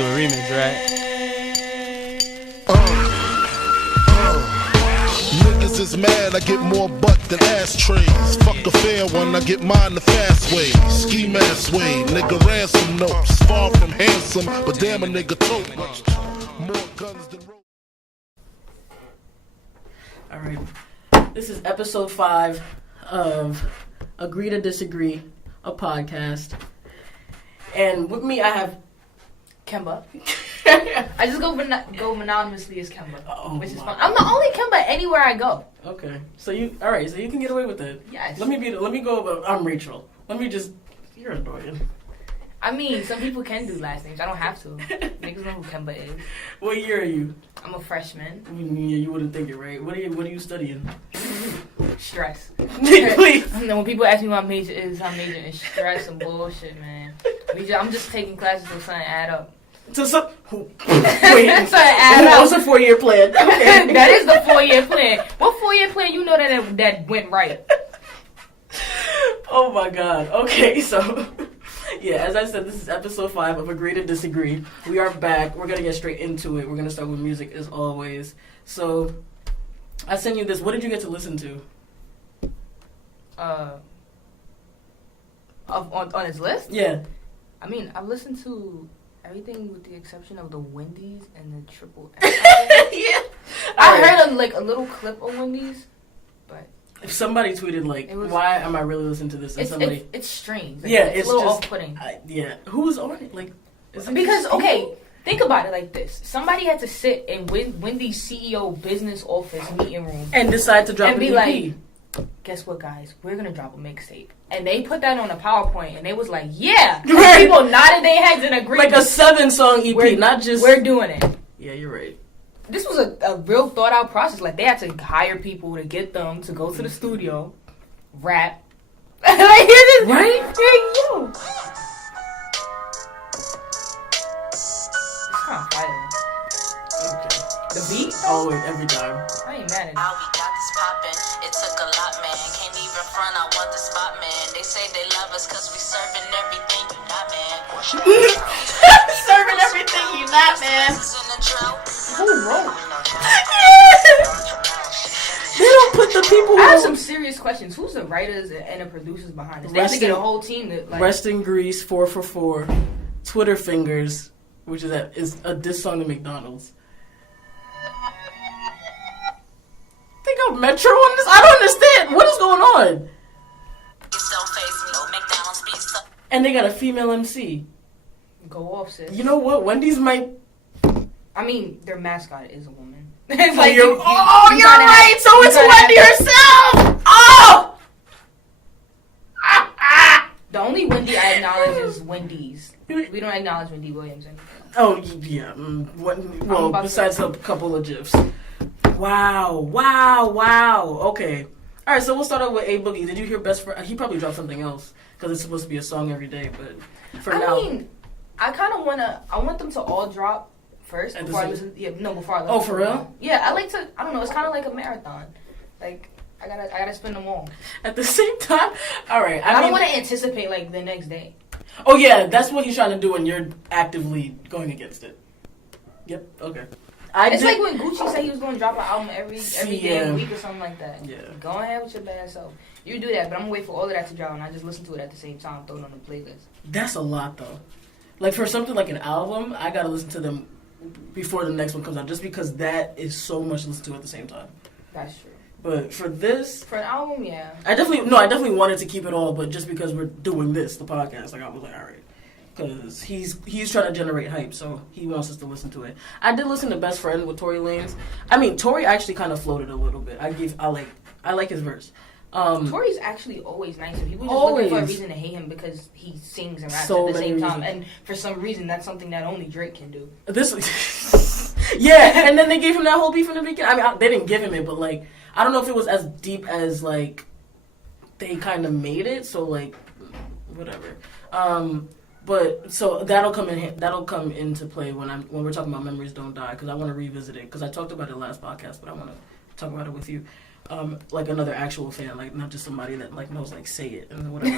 do a remix, right? Niggas is mad, I get more butt than ashtrays. Fuck a fair one, I get mine the fast way. Ski mask way, nigga ransom notes. Far from handsome, but damn a nigga tote much. More guns than rope. Alright, this is episode 5 of Agree to Disagree, a podcast. And with me I have Kemba. I just go anonymously as Kemba, which is fun. I'm the only Kemba anywhere I go. Okay, so you can get away with it. Yes. Let me go. I'm Rachel. You're annoying. I mean, some people can do last names. I don't have to. Niggas know who Kemba is. What year are you? I'm a freshman. Yeah, you wouldn't think it, right? What are you studying? Stress. Please. And then when people ask me what my major is, I'm majoring in stress and bullshit, man. I'm just taking classes so something add up. So wait. What's a 4-year plan? Okay. That is the 4-year plan. What 4-year plan you know that went right? Oh my god. Okay, so yeah, as I said, this is episode 5 of Agree to Disagree. We are back. We're gonna get straight into it. We're gonna start with music as always. So I sent you this. What did you get to listen to? On his list? Yeah. I mean, I've listened to everything with the exception of the Wendy's and the Triple X. Yeah. I heard a little clip of Wendy's, but if somebody tweeted why am I really listening to this? And it's strange. It's a little just off-putting. Yeah. Who's on it? Because think about it like this: somebody had to sit in Wendy's CEO business office meeting room and decide to drop and be an EP. like, guess what, guys? We're gonna drop a mixtape. And they put that on a PowerPoint, and they was like, yeah. Right. People nodded their heads and agreed. Like a 7-song EP, not just... We're doing it. Yeah, you're right. This was a real thought-out process. Like, they had to hire people to get them to go to the studio, rap. Right? Right? You. It's kind of fire. Okay. The beat? Oh, wait, every time. I ain't mad at it. How we got this poppin', it took a lot, man. Can't even front, I want the spot, man. They say they love us cause we serving everything you not, man. Serving everything you not, man. Who wrote? They don't put the people I have who... some serious questions. Who's the writers and the producers behind this? They have to get a whole team to Rest in Grease, 4 for 4, Twitter Fingers, which is a diss song to McDonald's. They got Metro on this? I don't understand. What is going on? And they got a female MC. Go off, sis. You know what? Wendy's might... I mean, their mascot is a woman. It's like you're right. So it's Wendy herself. Oh. The only Wendy I acknowledge is Wendy's. We don't acknowledge Wendy Williams anymore. Oh yeah. Well, besides a couple of gifs. Wow. Okay. All right. So we'll start out with A Boogie. Did you hear Best Friend? He probably dropped something else because it's supposed to be a song every day. But for now, I mean, I kind of want them to all drop first before I listen. Yeah, no, before I listen. Oh, for real? Yeah, I like to. I don't know. It's kind of like a marathon. Like I gotta spin them all at the same time. All right. I don't want to anticipate like the next day. Oh yeah, that's what he's trying to do, and you're actively going against it. Yep. Okay. It's like when Gucci said he was going to drop an album every day, week or something like that. Yeah. Go ahead with your bad self. You do that, but I'm gonna wait for all of that to drop, and I just listen to it at the same time, throw it on the playlist. That's a lot though. Like for something like an album, I gotta listen to them before the next one comes out, just because that is so much to listen to at the same time. That's true. But for this, for an album, yeah. I definitely wanted to keep it all, but just because we're doing this, the podcast, like I was like, all right. Because he's trying to generate hype, so he wants us to listen to it. I did listen to Best Friend with Tory Lanez. I mean, Tory actually kind of floated a little bit. I like his verse. Tory's actually always nice. People just looking for a reason to hate him because he sings and raps at the same time, and for some reason that's something that only Drake can do. Yeah, and then they gave him that whole beef in the beginning. I mean, they didn't give him it, but like, I don't know if it was as deep as like they kind of made it. So like, whatever. But so that'll come into play when we're talking about Memories Don't Die, because I want to revisit it, because I talked about it last podcast, but I want to talk about it with you, like another actual fan, like not just somebody that like knows like Say It and whatever.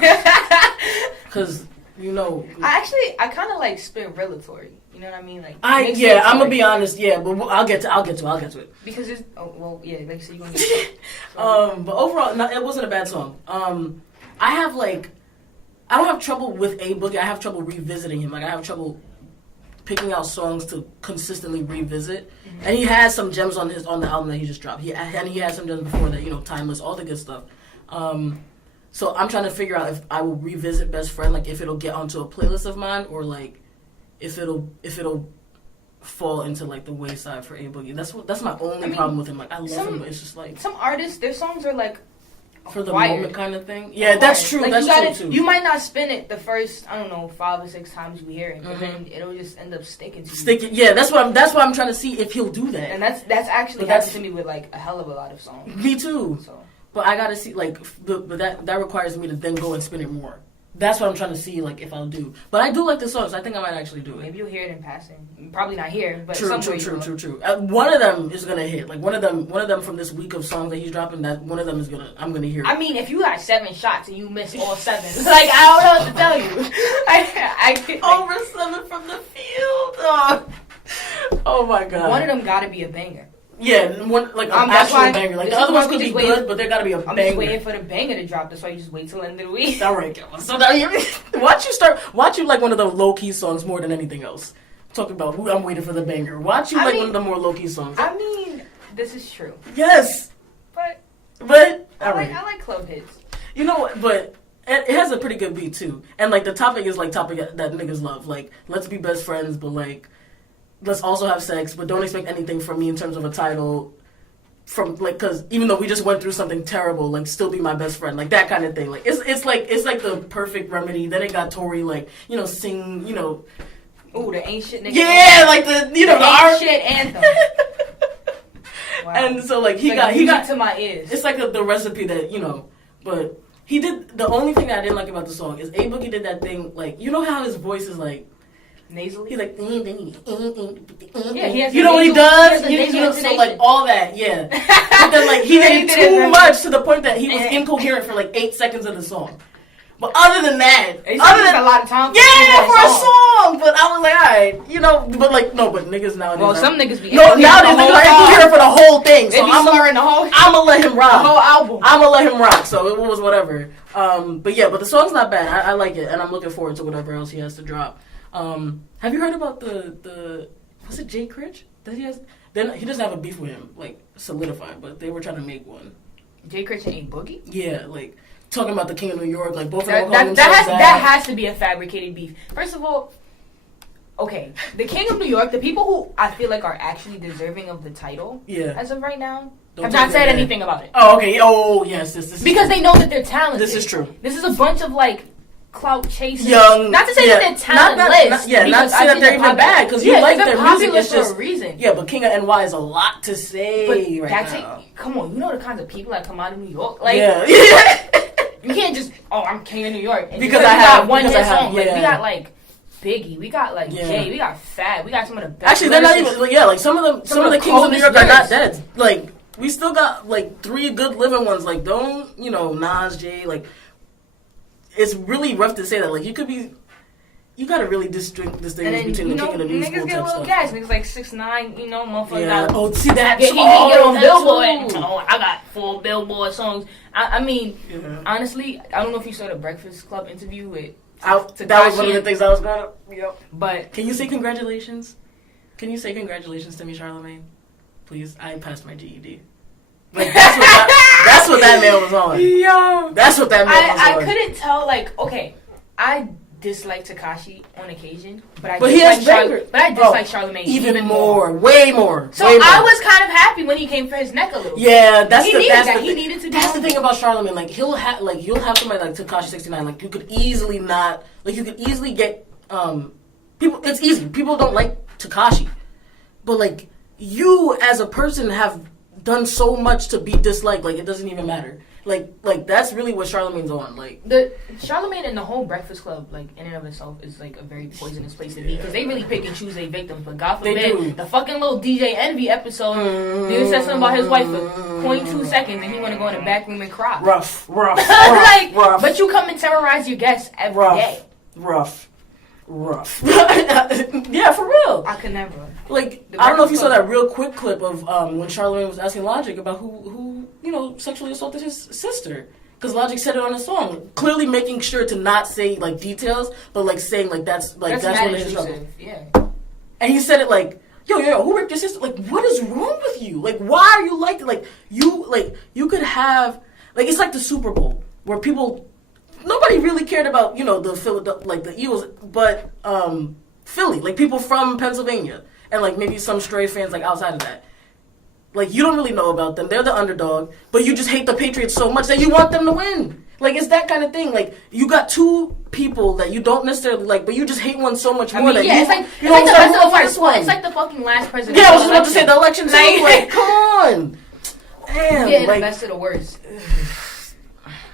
Because You know. I kind of like spit relatory. You know what I mean? Like I'm gonna be honest. Yeah, but I'll get to it. Because it's like you said, you gonna get it. But overall, no, it wasn't a bad song. I don't have trouble with A Boogie. I have trouble revisiting him. Like I have trouble picking out songs to consistently revisit. Mm-hmm. And he has some gems on the album that he just dropped. He had some gems before that. You know, Timeless, all the good stuff. So I'm trying to figure out if I will revisit Best Friend, like if it'll get onto a playlist of mine, or like if it'll fall into like the wayside for A Boogie. That's my only problem with him. Like I love him, but it's just like some artists, their songs are like for the moment kind of thing. Yeah, that's true. Like that's true too. You might not spin it the first 5 or 6 times you hear it, but then it'll just end up sticking to you. Yeah, that's what I'm trying to see if he'll do that. And that's actually happened to me with like a hell of a lot of songs. Me too. So. But I gotta see, like, but that requires me to then go and spin it more. That's what I'm trying to see, like, if I'll do. But I do like the songs. I think I might actually do it. Maybe you'll hear it in passing. Probably not here, but true. One of them is gonna hit. Like one of them from this week of songs that he's dropping. That one of them I'm gonna hear. I mean, if you got 7 shots and you miss all 7, like I don't know what to tell you. I over 7 from the field. Oh my god. One of them got to be a banger. Yeah, one like an actual banger. Like the other ones could be good, but there gotta be a banger. I'm just waiting for the banger to drop. That's why you just wait till the end of the week. All right, so now watch you like one of the low key songs more than anything else. Talking about who I'm waiting for the banger. Watch you one of the more low key songs. I mean, this is true. Yes, but I like club hits. You know what? But it has a pretty good beat too, and like the topic is like topic that niggas love. Like let's be best friends, but like. Let's also have sex, but don't expect anything from me in terms of a title. From like, because even though we just went through something terrible, like still be my best friend, like that kind of thing. Like it's like the perfect remedy. Then it got Tory like sing Ooh, the ain't shit nigga. Yeah, anthem. like the ain't shit anthem. Wow. And so like he got to my ears. It's like the recipe that but he did the only thing that I didn't like about the song is A Boogie did that thing like how his voice is like. Nasally? He's like, yeah, he has what he does? So like all that, yeah. But then like he did it too much to the point that he was incoherent for like 8 seconds of the song. But other than that, a lot of time. Yeah, for a song. But I was like, alright, but like no, but niggas nowadays. Well, some niggas be nowadays niggas are incoherent for the whole thing. So I'm slurring the whole. I'ma let him rock. The whole album. I'ma let him rock. So it was whatever. But the song's not bad. I like it, and I'm looking forward to whatever else he has to drop. Have you heard about the was it Jay Critch that he has? Then he doesn't have a beef with him like solidified, but they were trying to make one. Jay Critch and A Boogie? Yeah, like talking about the King of New York, like both of them. That has to be a fabricated beef. First of all, okay, the King of New York, the people who I feel like are actually deserving of the title, as of right now, have not said anything about it. Oh, okay. Oh, yes. This because they know that they're talented. This is true. This is a bunch of like clout chasing. Young. Not to say that they're talentless. Not to say that they're even bad because you like their music. It's just for a reason. Yeah, but King of NY is a lot to say but right now. Come on, you know the kinds of people that come out of New York. Like, you can't just I'm King of New York and because I have one hit song. Yeah. Like, we got like Biggie, we got like Jay, we got Fat, we got some of the best. Actually, they're not even. Like some of the Kings of New York are not dead. Like we still got like 3 good living ones. Like don't Nas, Jay, like. It's really rough to say that. Like, you gotta really distinguish between the King and the New School niggas get a little stuff. gas. Niggas like 6ix9ine, motherfucker. Yeah. Oh, see that? He can get on Billboard. Oh, I got 4 Billboard songs. I mean, honestly, I don't know if you saw the Breakfast Club interview with Tekashi. That was one of the things I was gonna. Yep. But can you say congratulations? Can you say congratulations to me, Charlamagne? Please, I passed my GED. Like that's what that man was on. Yo, that's what that man was on. I couldn't tell. Like, okay, I dislike Tekashi on occasion, but I dislike Charlamagne even more, way more. So I was kind of happy when he came for his neck a little. Yeah, he needed to. That's the thing about Charlamagne. Like you'll have somebody like Tekashi 69. Like you could easily get people. It's easy. People don't like Tekashi, but like you as a person have done so much to be disliked, like it doesn't even matter. Like that's really what Charlamagne's on. Like the Charlamagne and the whole Breakfast Club, like in and of itself, is like a very poisonous place to be because they really pick and choose their victims. But God forbid, the fucking little DJ Envy episode, dude said something about his wife for 0.2 seconds, and he want to go in the back room and cry. Rough. Like, rough. But you come and terrorize your guests every day. rough. Yeah, for real. I could never. Like, I don't know if you saw that real quick clip of when Charlamagne was asking Logic about who sexually assaulted his sister. Because Logic said it on his song, clearly making sure to not say like details, but like saying like that's one of his trouble. Yeah. And he said it like, yo, who raped your sister? Like, what is wrong with you? Like, why are you like that? Like, you could have like it's like the Super Bowl where nobody really cared about the Eagles, but Philly, like people from Pennsylvania, and like maybe some stray fans like outside of that. Like, you don't really know about them. They're the underdog, but you just hate the Patriots so much that you want them to win. Like, it's that kind of thing. Like, you got two people that you don't necessarily like, but you just hate one so much more that it's like it's like the fucking last president. Yeah, I was just about to say the election too. Like, come on. Damn. Yeah, the best of the worst.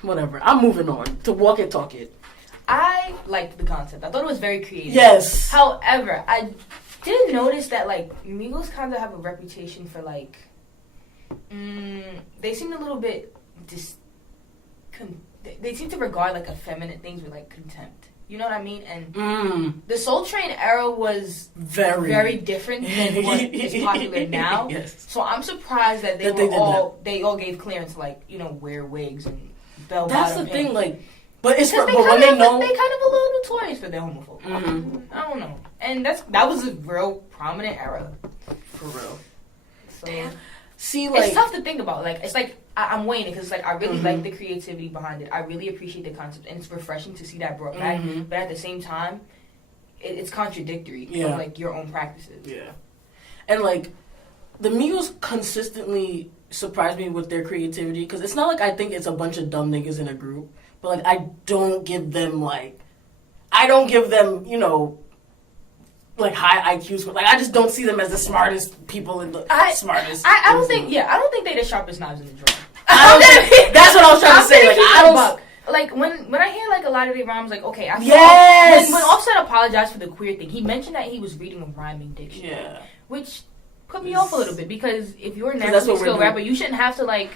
Whatever. I'm moving on to Walk It, Talk It. I liked the concept. I thought it was very creative. Yes. However, I did notice that, like, Migos kind of have a reputation for, like, they seem a little bit they seem to regard like effeminate things with like contempt. You know what I mean? And the Soul Train era was very different than what is popular now. Yes. So I'm surprised that they all gave clearance to, like, wear wigs and bell bottom. That's the pants. thing, like, but it's but when they know they kind of a little notorious for their homophobia. I don't know, and that was a real prominent era for real. So. Damn. See, like, it's tough to think about. Like, it's like I'm waiting because, like, I really like the creativity behind it. I really appreciate the concept, and it's refreshing to see that brought back. But at the same time, it's contradictory of, like, your own practices. Yeah, and like the Migos consistently surprise me with their creativity because it's not like I think it's a bunch of dumb niggas in a group, but like I don't give them like high IQs. Like, I just don't see them as the smartest people in the smartest. I don't think they're the sharpest knives in the drawer. That's what I was trying to say. Like, I don't. Like, when I hear, like, a lot of their rhymes, like, okay, I feel when Offset apologized for the queer thing, he mentioned that he was reading a rhyming dictionary, which put me off a little bit because if you're a naturally skilled rapper, you shouldn't have to, like.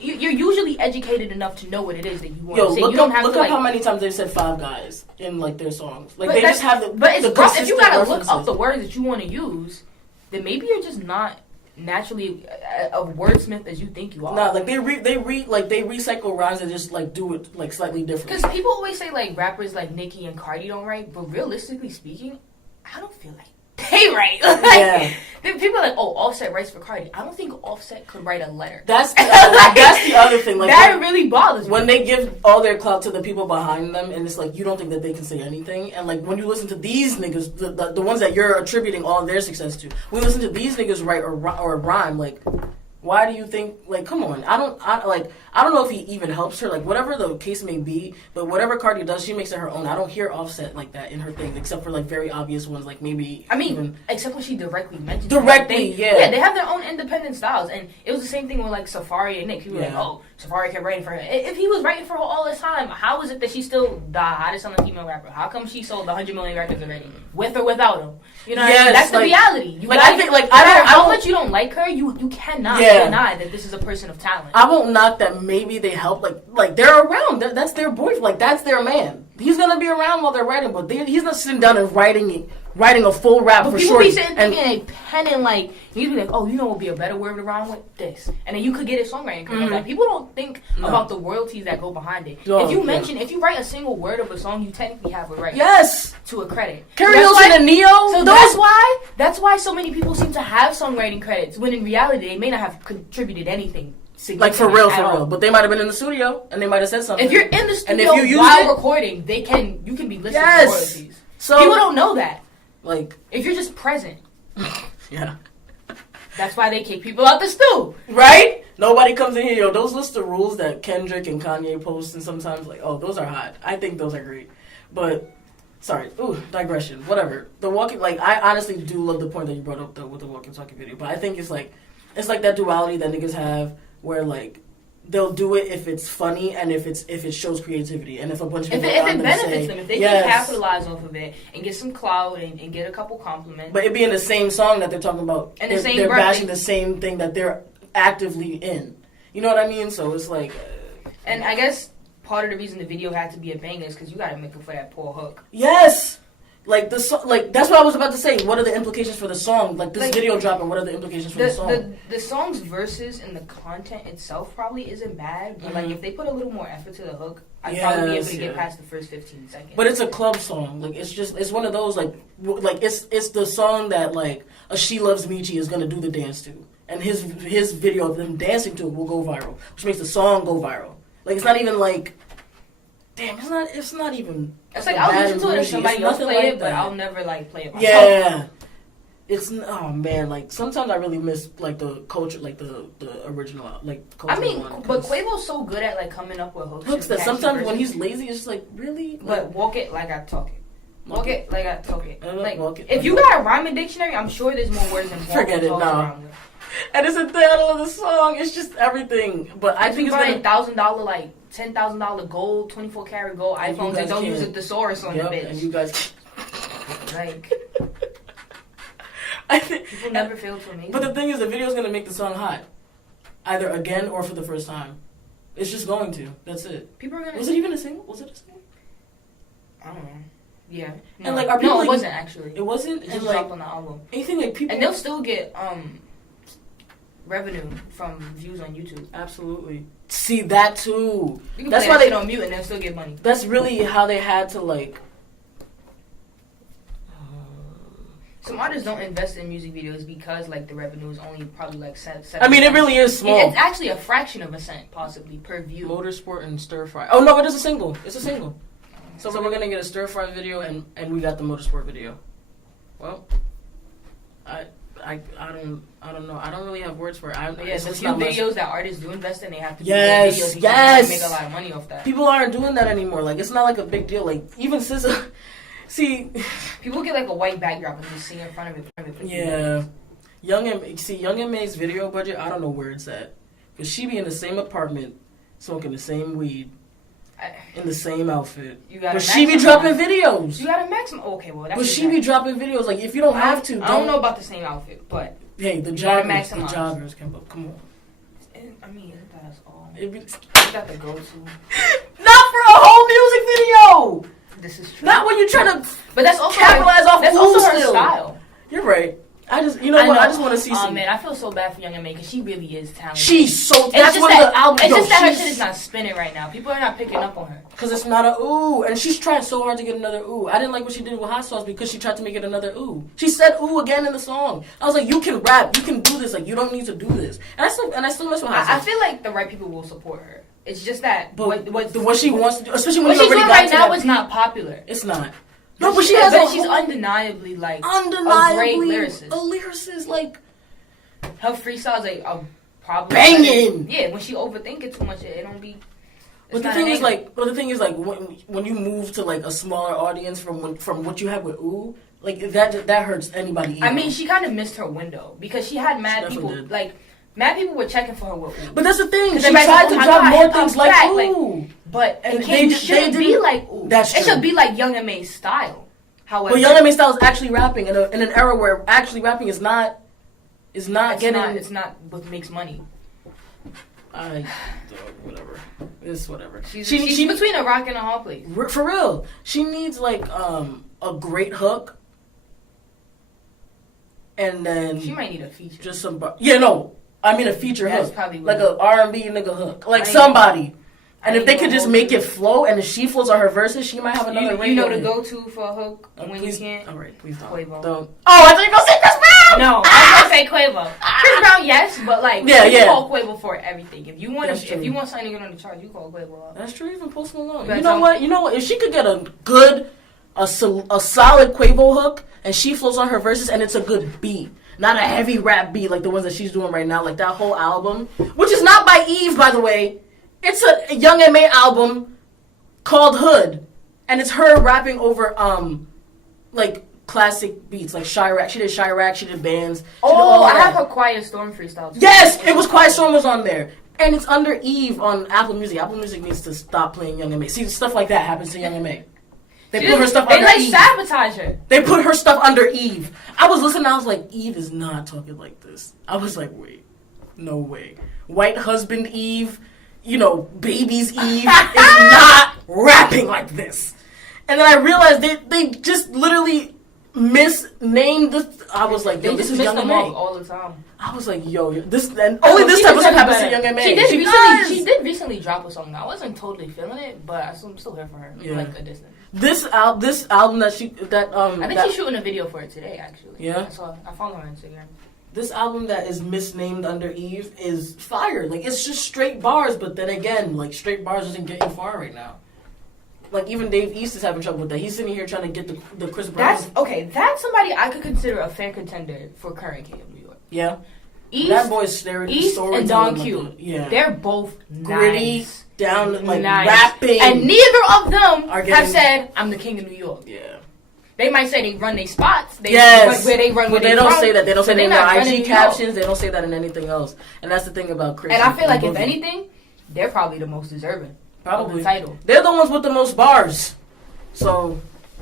You're usually educated enough to know what it is that you want to say. Look you don't have look to, up like, how many times they've said Five Guys in like their songs. Like, but they just have the. But it's rough. If you gotta references. look up the words that you want to use, then maybe you're just not naturally a wordsmith as you think you are. Nah, like they recycle rhymes and just like do it like slightly different. Because people always say like rappers like Nicki and Cardi don't write, but realistically speaking, I don't feel like they write. People are like, oh, Offset writes for Cardi. I don't think Offset could write a letter. That's the other thing. Like, that really bothers me. When they give all their clout to the people behind them, and it's like you don't think that they can say anything. And like when you listen to these niggas, the ones that you're attributing all their success to, when you listen to these niggas write or rhyme, like, why do you think? Like, come on, I don't know if he even helps her. Like, whatever the case may be, but whatever Cardi does, she makes it her own. I don't hear Offset like that in her thing, except for like very obvious ones, like maybe. I mean, except when she directly mentions. Yeah, they have their own independent styles, and it was the same thing with like Safari and Nick. People were like, oh, Safari kept writing for her. If he was writing for her all this time, how is it that she's still the hottest selling female rapper? How come she sold 100 million records already, with or without him? You know, what I mean? That's the reality. You I think like I don't how much you don't like her, you cannot deny that this is a person of talent. I won't knock that maybe they help, like they're around. That's their boyfriend. Like, that's their man. He's gonna be around while they're writing, but he's not sitting down and writing a full rap for sure. People be sitting in a pen and like you'd be like, oh, you know what would be a better word to rhyme with this, and then you could get a songwriting credit. Like, people don't think about the royalties that go behind it. If you write a single word of a song, you technically have a right. Yes. To a credit. Carrie Hilson and Neo. So that's why so many people seem to have songwriting credits when in reality they may not have contributed anything. Like, for real. But they might have been in the studio and they might have said something. If you're in the studio and if you while recording, you can be listed for royalties. So people don't know that. Like, if you're just present. Yeah. That's why they kick people out the stew. Right? Nobody comes in here, yo, those list of rules that Kendrick and Kanye post, and sometimes like, oh, those are hot. I think those are great. But sorry, digression. Whatever. The walking, like, I honestly do love the point that you brought up with the walking talking video. But I think it's like that duality that niggas have, where like they'll do it if it's funny and if it shows creativity and if a bunch of people if it benefits them, if they can capitalize off of it and get some clout and get a couple compliments. But it be in the same song that they're talking about, and they're bashing the same thing that they're actively in. You know what I mean? So it's like, and I guess part of the reason the video had to be a banger is because you gotta make it for that poor hook. Yes. Like that's what I was about to say. What are the implications for the song? Like this Like, video dropping. What are the implications for the song? The song's verses and the content itself probably isn't bad, but like if they put a little more effort to the hook, I'd probably be able to get past the first 15 seconds. But it's a club song. Like it's one of those like it's the song that like a She Loves Michi is gonna do the dance to, and his video of them dancing to it will go viral, which makes the song go viral. Like it's not even like, damn, it's not even. It's like I'll listen to it if somebody else play it, but I'll never like play it myself. Yeah. It's man, like sometimes I really miss like the culture, like the original, like. I mean, but Quavo's so good at like coming up with hooks that sometimes when he's lazy, it's just like really. But walk it like I talk it. Walk it like I talk it. Like walk it, if you got a rhyming dictionary, I'm sure there's more words than walk. Forget it, no. And it's a title of the song. It's just everything. But I think it's buying $1,000 like $10,000 gold, 24 karat gold iPhones and don't use a thesaurus on the bitch. And you guys like. I think people never fail to amaze. But the thing is, the video is gonna make the song hot, either again or for the first time. It's just going to. That's it. People are gonna. Was it even a single? Was it a single? I don't know. Yeah. No. And like, are people no, it like, wasn't actually. It wasn't. It just and like, dropped on the album. Anything like people. And they'll still get revenue from views on YouTube. Absolutely. See that too. You can that's play why that they shit on mute and they'll still get money. That's really how they had to like. Some artists don't invest in music videos because like the revenue is only probably like 7 I mean, it really is small. It's actually a fraction of a cent possibly per view. Motorsport and Stir Fry. Oh no, it is a single. It's a single. So we're gonna get a Stir Fry video and we got the Motorsport video. Well, I don't know. I don't really have words for it. Yes, a few videos that artists do invest in, they have to be yes, videos yes. Make a lot of money off that. People aren't doing that anymore. Like it's not like a big deal. Like even SZA. See, people get like a white backdrop and just sing in front of it. Yeah, Young M.A's video budget. I don't know where it's at, but she be in the same apartment, smoking the same weed, in the same outfit. But she be dropping videos. You got a maximum. Okay, well that's. But she be dropping videos. Like if you don't have to, I don't know about the same outfit, but hey, the joggers come up. Come on. I mean, isn't that all? Is that the go-to? Not for a whole music video. This is true. Not when you're trying to, but that's also capitalize off. That's also her style. You're right. I just want to see. Oh man, I feel so bad for Young M.A because she really is talented. She's so. That's one of the albums. It's just that her shit is not spinning right now. People are not picking up on her because it's not a ooh, and she's trying so hard to get another ooh. I didn't like what she did with Hot Sauce because she tried to make it another ooh. She said ooh again in the song. I was like, you can rap, you can do this. Like you don't need to do this. And I still mess with Hot Sauce. I feel like the right people will support her. It's just that what she wants to do, especially when what she's doing right now, is not popular. It's not. No, but she's undeniably like a great lyricist. A lyricist, like her freestyle is like a problem. Banging. Yeah, when she overthink it too much, it don't be. But the thing is like when you move to like a smaller audience from what you had with Ooh, like that hurts anybody. I mean, she kind of missed her window because she had mad people like. Mad people were checking for her with Ooh. But that's the thing. She tried to drop more things like Ooh. But it shouldn't be like Ooh. That's true. It should be like Young M.A's style. However, but Young M.A's style is actually rapping in an era where actually rapping is not it's not what makes money. Whatever. It's whatever. She's between a rock and a hard place. For real. She needs like a great hook. And then she might need a feature. Just some I mean a feature That's hook. Probably like a R&B nigga hook. Like somebody. And if they could just make it flow and if she flows on her verses, she might have another You know the go-to for a hook when please, you can't? Alright, please don't. Quavo. Don't. Oh, I thought you were going to say Chris Brown! No, I was going to say Quavo. Chris Brown, yes, but like, you call Quavo for everything. If you want something to get on the chart, you call Quavo up. That's true, even Post Malone. You know what? If she could get a solid Quavo hook and she flows on her verses and it's a good beat. Not a heavy rap beat like the ones that she's doing right now, like that whole album, which is not by Eve, by the way. It's a Young M.A album called Hood, and it's her rapping over like classic beats, like Chirac. She did Chirac, she did Bands. I have her Quiet Storm freestyle too. Yes, it was Quiet Storm was on there, and it's under Eve on Apple Music. Apple Music needs to stop playing Young M.A. See, stuff like that happens to Young M.A. They put her stuff under Eve. They sabotage her. They put her stuff under Eve. I was listening, I was like, Eve is not talking like this. I was like, wait, no way. White husband Eve, Baby's Eve is not rapping like this. And then I realized they just literally misnamed this. I was like, yo, this is Young M.A. all the time. I was like, yo, this and only this type of stuff happens to Young M.A. She did recently drop a song. I wasn't totally feeling it, but I'm still here for her. Yeah. Like a distance. This album I think she's shooting a video for it today. Actually, yeah. I follow her on Instagram. This album that is misnamed under Eve is fire. Like, it's just straight bars, but then again, like, straight bars isn't getting far right now. Like, even Dave East is having trouble with that. He's sitting here trying to get the Chris Brown. That's somebody I could consider a fan contender for current King of New York. Yeah. East, that boy's story and Don Q. Yeah. They're both gritty, nice. down, like, nice. rapping. And neither of them have said, I'm the King of New York. Yeah. They might say they run their spots. They yes. Where they run, where but they don't say that. They don't say that in their IG captions. They don't say that in anything else. And that's the thing about Chris. And I feel like, if anything, they're probably the most deserving. Probably. Of the title. They're the ones with the most bars. So,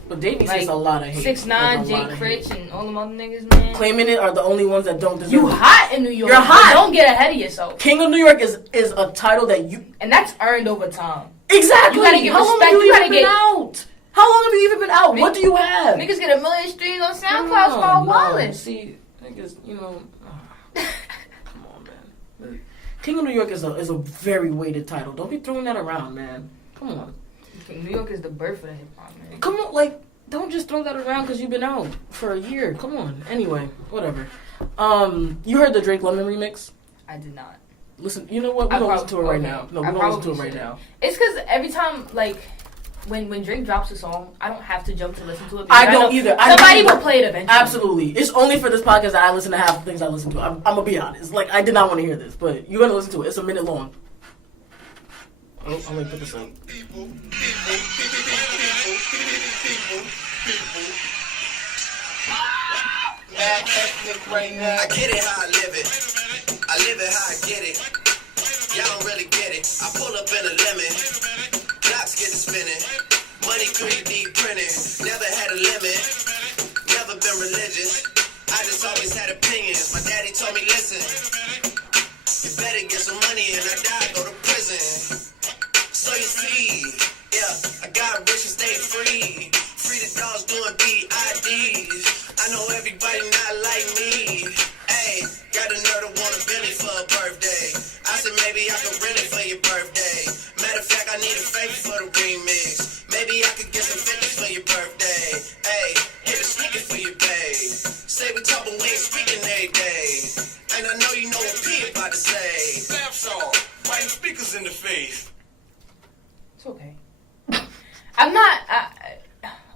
but Davey says a lot of hate. 6ix9ine, Jay Critch, and all them other niggas, man. Claiming it are the only ones that don't deserve it. You hot in New York. You're hot. Don't get ahead of yourself. King of New York is a title that you... And that's earned over time. Exactly. You gotta get How respect. Long have you gotta been get out? How long have you even been out? What do you have? Niggas get 1 million streams on SoundCloud for Wallace. See, niggas, come on, man. King of New York is a very weighted title. Don't be throwing that around, man. Come on. New York is the birth of the hip hop, man. Come on, like, don't just throw that around because you've been out for a year. Come on. Anyway, whatever. You heard the Drake Lemon remix? I did not. Listen, you know what? We don't listen to it right now. No, we don't listen to it right now. It's because every time, like, when Drake drops a song, I don't have to jump to listen to it. I don't either. Somebody will play it eventually. Absolutely. It's only for this podcast that I listen to half the things I listen to. I'm going to be honest. Like, I did not want to hear this, but you're going to listen to it. It's a minute long. Oh, I'm going to put this on. Right now. I get it how I live it. I live it how I get it. Y'all don't really get it. I pull up in a lemon. Blocks get to spinning. Money 3D printing. Never had a limit. Never been religious. I just always had opinions. My daddy told me, listen, you better get some money and I die, go to prison. So you see, yeah, I got rich and stayed free. Free the dogs doing BIDs. I know everybody not like me. Hey, got a nerd who want a Bentley for a birthday. I said maybe I could rent it for your birthday. Matter of fact, I need a favor for the remix. Maybe I could get some 50s for your birthday. Hey, hit a sneaker for your babe. Say we talk, but we ain't speaking every day. And I know you know what P about to say. Snap song, fighting speakers in the face. It's okay. I'm not.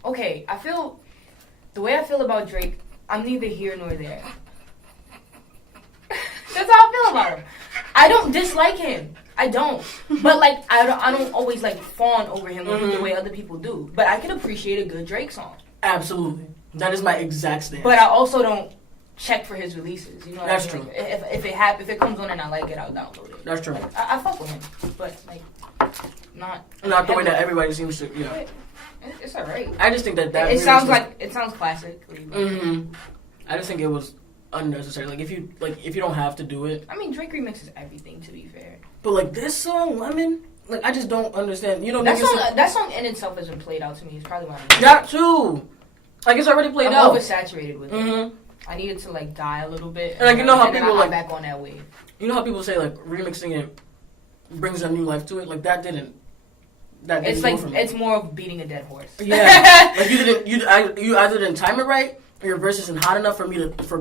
Okay, I feel. The way I feel about Drake, I'm neither here nor there. That's how I feel about him. I don't dislike him. I don't. But, like, I don't always, like, fawn over him the way other people do. But I can appreciate a good Drake song. Absolutely. That is my exact stance. But I also don't check for his releases. You know what That's I mean? true. Like, if it comes on and I like it, I'll download it. That's true. Like, I fuck with him. But, like, not the way that everybody seems to, yeah. It's alright. I just think that it sounds classic. I just think it was unnecessary. Like if you don't have to do it. I mean, Drake remixes everything, to be fair. But like this song, Lemon, like I just don't understand. You know, that song in itself isn't played out to me. It's probably why that too. Like it's already played out. I'm oversaturated with it. I needed to like die a little bit. And like you know how people like back on that wave. You know how people say like remixing it brings a new life to it. Like that didn't. It's like it's more of beating a dead horse. Yeah, like you either didn't time it right, or your verse isn't hot enough for me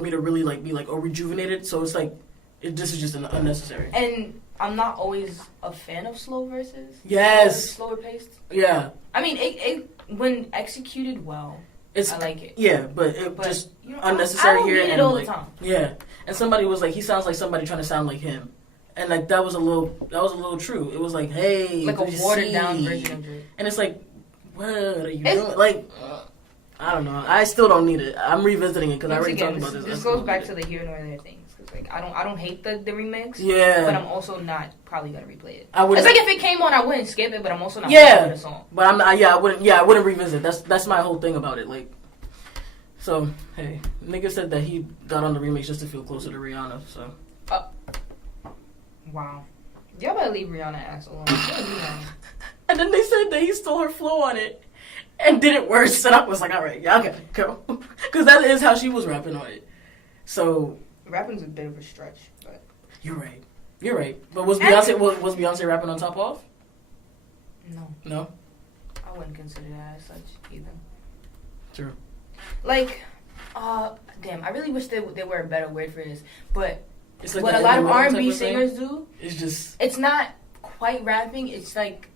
to really like be like rejuvenated. So it's like this is just unnecessary. And I'm not always a fan of slow verses. Yes, slower paced. Yeah, I mean it when executed well. I like it. Yeah, but just unnecessary here. I don't need it all the time. Yeah, and somebody was like, he sounds like somebody trying to sound like him. And like that was a little true. It was like, hey, like a watered down version of Drake. And it's like, what are you doing? Like, I don't know. I still don't need it. I'm revisiting it because I already talked about this. This goes back to the here nor there things. Cause like I don't hate the remix. Yeah. But I'm also not probably gonna replay it. It's like if it came on, I wouldn't skip it. But I'm also not gonna the song. But I'm not. Yeah, I wouldn't revisit. That's my whole thing about it. Like, so hey, nigga said that he got on the remix just to feel closer to Rihanna. So. Wow. Y'all better leave Rihanna ass alone. She don't do nothing. And then they said that he stole her flow on it and did it worse. And I was like, all right, y'all got it, go. Because that is how she was rapping on it. So Rapping's a bit of a stretch, but you're right. You're right. But was Beyonce rapping on Top Off? no, No. I wouldn't consider that as such either. True. Like, damn, I really wish there were a better word for this, but It's like what the a lot of Eminem type R&B of thing. singers do, It's just, it's not quite rapping. It's like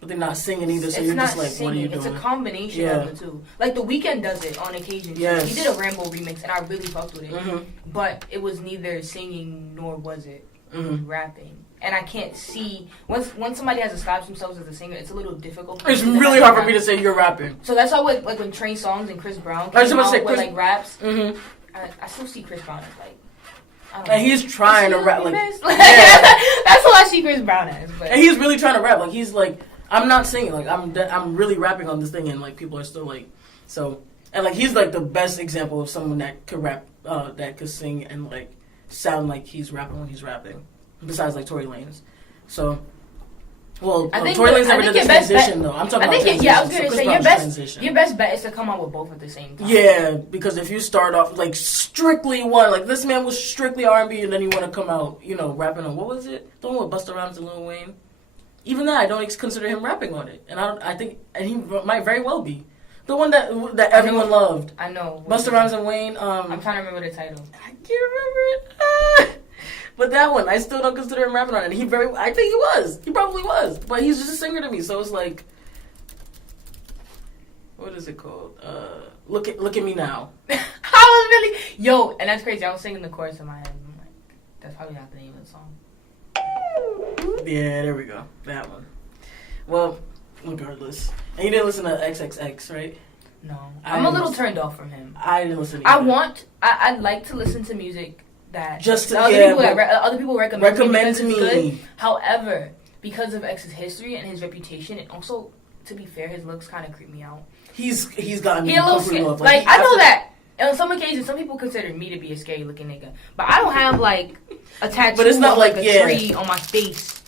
but they're not singing either. So it's you're not just like, singing. what are you It's doing? a combination Yeah. of the two. Like The Weeknd does it on occasion. too. Yes. He did a Rambo remix, and I really fucked with it. Mhm. But it was neither singing nor was it Mhm. rapping. And I can't see once somebody has established themselves as a singer, it's a little difficult. It's me to really have hard for rap. me to say you're rapping. So that's why when Trey Songz and Chris Brown I was came about to out say with Chris- like raps, Mm-hmm. I still see Chris Brown as like. I don't And know. he's trying to rap like, Miss? yeah. That's what I see Chris Brown as. But And he's really trying to rap. Like he's like, I'm not singing. Like I'm really rapping on this thing, and like people are still like, so. And like he's like the best example of someone that could rap, that could sing and like sound like he's rapping when he's rapping. Besides like Tory Lanez. So, well, I think Tory Lanez never I think did the your best transition bet- though. I'm talking I about think transition. yeah, I was So gonna Chris say Brown's your best bet is to come out with both at the same time. Yeah, because if you start off like strictly one, like this man was strictly R&B, and then you want to come out, you know, rapping on what was it? The one with Busta Rhymes and Lil Wayne. Even that, I don't consider him rapping on it, and I think, and he might very well be the one that everyone loved. I know. Busta Rhymes and Wayne. I'm trying to remember the title. I can't remember it. But that one, I still don't consider him rapping on it. I think he was. He probably was. But he's just a singer to me, so it's like, what is it called? Look at me now. I was really and that's crazy. I was singing the chorus in my head. I'm like, that's probably not the name of the song. Yeah, there we go. That one. Well, regardless. And you didn't listen to XXX, right? No, I'm a little turned off from him. I didn't listen to I'd like to listen to music that Just to- other, yeah, people, but other people recommend to because me. it's good. However, because of X's history and his reputation, and also, to be fair, his looks kind of creep me out. He's gotten me He a little completely scary. off. Like, I know after- that. And on some occasions, some people consider me to be a scary looking nigga. But I don't have, like, a tattoo But it's not of, like, a yeah. tree on my face.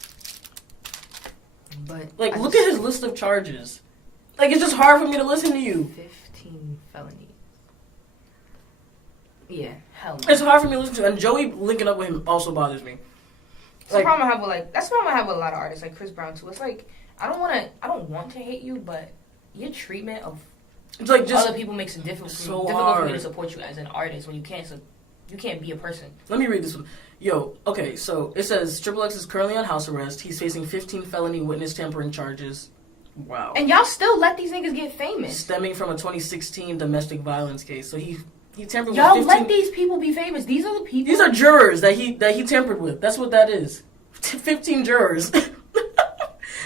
But Like, I look just- at his list of charges. Like, it's just hard for me to listen to you. 15 felonies. Yeah, hell no. It's hard for me to listen to. And Joey linking up with him also bothers me. That's the problem I have with that's the problem I have with a lot of artists, like Chris Brown too. It's like I don't want to hate you, but your treatment of It's like just other people makes it difficult so for me hard. to support you as an artist when you can't be a person. Let me read this one. Yo, okay, so it says Triple X is currently on house arrest. He's facing 15 felony witness tampering charges. Wow. And y'all still let these niggas get famous. Stemming from a 2016 domestic violence case. So he tampered Y'all with 15... let these people be famous. These are the people. These are jurors that he tampered with. That's what that is. 15 jurors.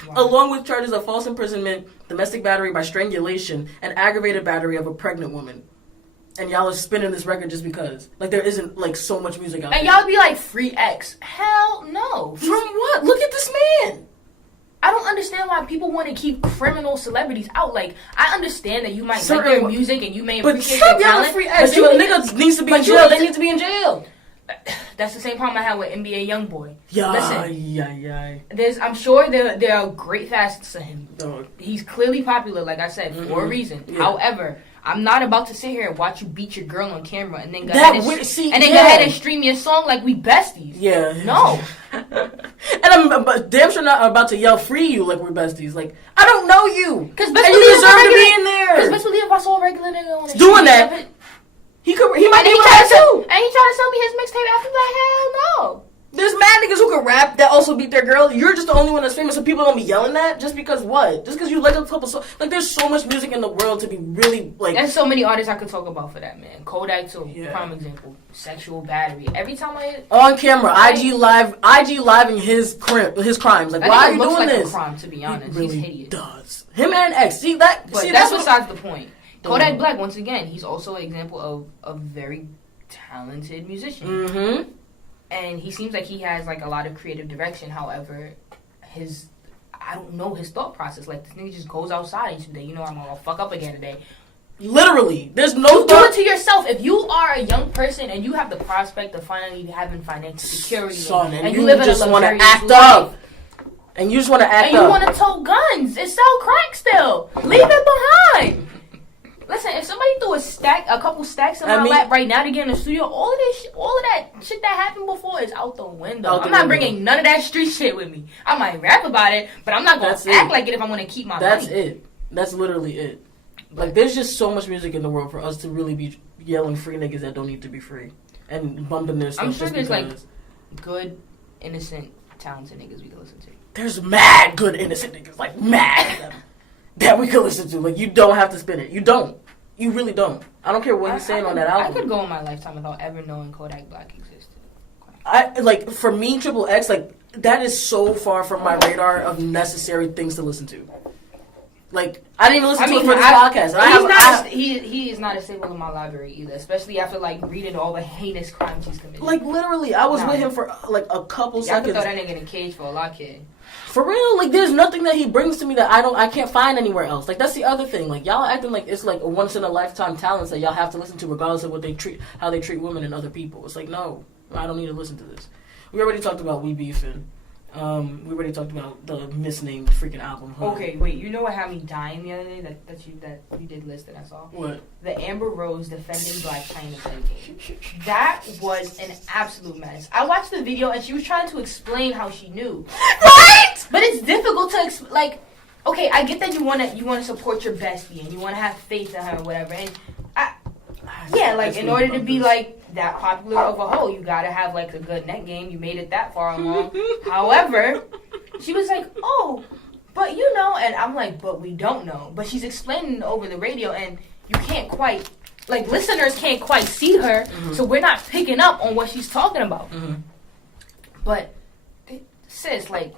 Wow. Along with charges of false imprisonment, domestic battery by strangulation, and aggravated battery of a pregnant woman. And y'all are spinning this record just because. Like, there isn't, like, so much music out And there. y'all be like, free X. Hell no. From what? Look at this man! I don't understand why people want to keep criminal celebrities out. Like, I understand that you might like Certain their wa- music and you may But appreciate stop their yelling talent. free X. But you Yo, nigga needs to be in but you jail. need They to- need to be in jail. That's the same problem I had with NBA YoungBoy. Yeah, Listen, I'm sure there are great facets to him. Dog. He's clearly popular, like I said, for a reason. Yeah. However, I'm not about to sit here and watch you beat your girl on camera and then go That ahead would- and, see, and then yeah. go ahead and stream your song like we besties. Yeah. No. And I'm damn sure not about to yell free you like we're besties. Like, I don't know you. Because And you deserve to be in there. Because best believe if I saw a regular nigga on the Doing street, that. and He might he be able to tried have to too. and he tried to sell me his mixtape after that. Hell no. There's mad niggas who can rap that also beat their girl. You're just the only one that's famous, so people don't be yelling that just because what? Just because you like a couple songs. Like, there's so much music in the world to be really, like... There's so many artists I could talk about for that, man. Kodak too, Yeah. prime example. Sexual battery. Every time I on camera, IG living his crimes. Like, that why nigga are you looks doing like this? a crime, to be honest. He really He's hideous. does. Him and X. See that? But see, that's what- besides the point. Kodak Mm. Black, once again, he's also an example of a very talented musician. Mm-hmm. And he seems like he has like a lot of creative direction. However, I don't know his thought process. Like, this nigga just goes outside each day. You know, I'm gonna fuck up again today. Literally. There's no You do thought. it to yourself. If you are a young person and you have the prospect of finally having financial security, Son, and you live in just a want to luxurious act life, up. And you just want to act and up. you want to tote guns and sell crack still. Leave it behind. Listen, if somebody threw a couple stacks in my lap right now to get in the studio, all of that shit that happened before is out the window. I'm not bringing none of that street shit with me. I might rap about it, but I'm not going to act like it if I want to keep my money. That's it. That's literally it. Like, there's just so much music in the world for us to really be yelling free niggas that don't need to be free. And bumping their stuff. I'm sure just there's, because. like, good, innocent, talented niggas we can listen to. There's mad good innocent niggas. Like, mad. That we can listen to. Like, you don't have to spin it. You don't. You really don't. I don't care what he's saying on that album. I could go in my lifetime without ever knowing Kodak Black existed. Like, for me, Triple X, like, that is so far from my radar of necessary things to listen to. Like, I didn't even listen to it for this podcast. He is not a staple in my library either, especially after, like, reading all the heinous crimes he's committed. Like, literally, I was with him for, like, a couple seconds. I could throw that nigga in a cage for a lot, kid. For real, like, there's nothing that he brings to me that I can't find anywhere else. Like, that's the other thing. Like, y'all acting like it's, like, a once-in-a-lifetime talent that y'all have to listen to regardless of how they treat women and other people. It's like, no, I don't need to listen to this. We already talked about We Beefin'. We already talked about the misnamed freaking album. Huh? Okay, wait. You know what had me dying the other day that you did list that I saw? What? The Amber Rose defending Blac Chyna's game. That was an absolute mess. I watched the video and she was trying to explain how she knew. Right? But it's difficult to like. Okay, I get that you wanna support your bestie and you wanna have faith in her or whatever. And like in order to be like that popular of a hoe, you gotta have like a good net game. You made it that far along. However, she was like, "Oh, but you know," and I'm like, "But we don't know." But she's explaining over the radio, and you can't quite, like, listeners can't quite see her, so we're not picking up on what she's talking about. But sis, like,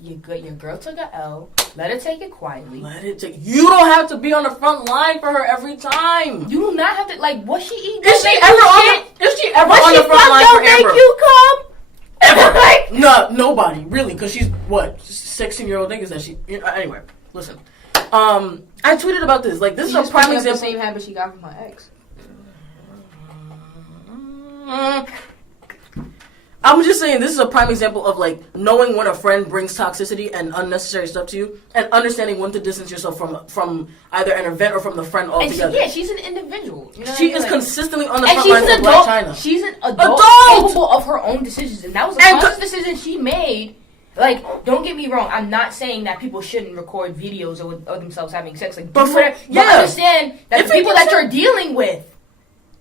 your girl took a L. Let her take it quietly. You don't have to be on the front line for her every time. You do not have to, like, was she eating? Is she ever on the front line for Amber? Make you come? Ever? Like, no, nobody really, because she's what 16-year-old niggas that she. Anyway, listen. I tweeted about this. Like, this is a prime example. The same habit she got from her ex. I'm just saying, this is a prime example of, like, knowing when a friend brings toxicity and unnecessary stuff to you, and understanding when to distance yourself from either an event or from the friend altogether. And she's an individual. You know she is consistently on the front line for Blac Chyna. She's an adult capable of her own decisions, and that was a conscious decision she made. Like, don't get me wrong, I'm not saying that people shouldn't record videos of themselves having sex. Like, but understand that the people that you're dealing with,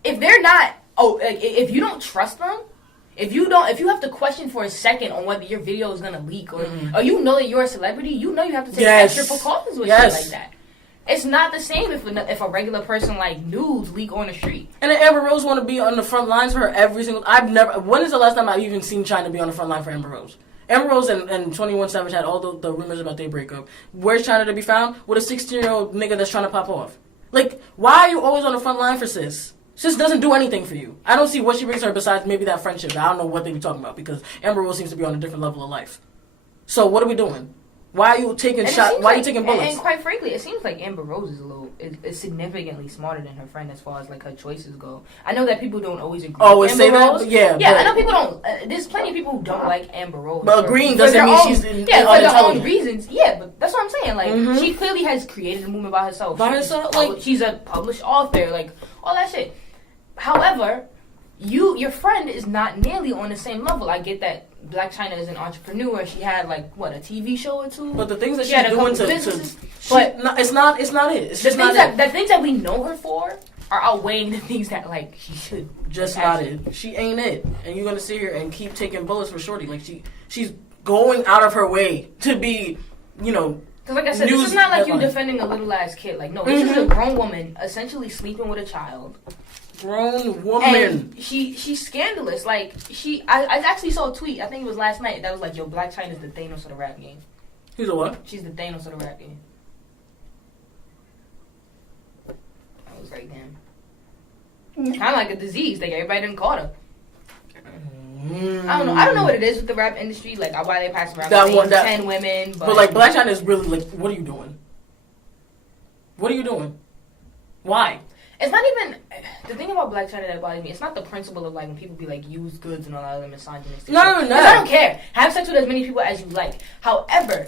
if they're not, if you don't trust them. If you have to question for a second on whether your video is gonna leak or you know that you're a celebrity, you know you have to take extra precautions with shit like that. It's not the same if a regular person like nudes leak on the street. And then Amber Rose want to be on the front lines for her every single. When is the last time I've even seen Chyna be on the front line for Amber Rose? Amber Rose and 21 Savage had all the rumors about their breakup. Where's Chyna to be found? With a 16-year-old nigga that's trying to pop off. Like, why are you always on the front line for sis? Sis doesn't do anything for you. I don't see what she brings her besides maybe that friendship. I don't know what they be talking about because Amber Rose seems to be on a different level of life. So what are we doing? Why are you taking shots? Why are you taking bullets? And quite frankly, it seems like Amber Rose is significantly smarter than her friend as far as like her choices go. I know that people don't always agree. Always say that, yeah. I know people don't. There's plenty of people who don't like Amber Rose. But agreeing doesn't mean she's for their own reasons. Yeah, but that's what I'm saying. Like she clearly has created a movement by herself. Like she's a published author. Like all that shit. However, your friend is not nearly on the same level. I get that Blac Chyna is an entrepreneur. She had like a TV show or two. But the things that she's doing it's not it. It's just not it. The things that we know her for are outweighing the things that like she should. Just not it. She ain't it, and you're gonna sit here and keep taking bullets for shorty. Like she's going out of her way to be, Because like I said, this is not like you defending a little ass kid. Like no, this is a grown woman essentially sleeping with a child. Grown woman. And she's scandalous. Like I actually saw a tweet. I think it was last night. That was like, "Yo, Blac Chyna's the Thanos of the rap game." He's a what? She's the Thanos of the rap game. I was like, damn. Kind of like a disease. Like everybody done caught her. I don't know. I don't know what it is with the rap industry. Like why they pass around 10 women. But like Blac Chyna is really like, what are you doing? What are you doing? Why? It's not even the thing about Blac Chyna that bothers me. It's not the principle of like when people be like use goods and all that other misogynistic. No, shit. no. 'Cause I don't care. Have sex with as many people as you like. However,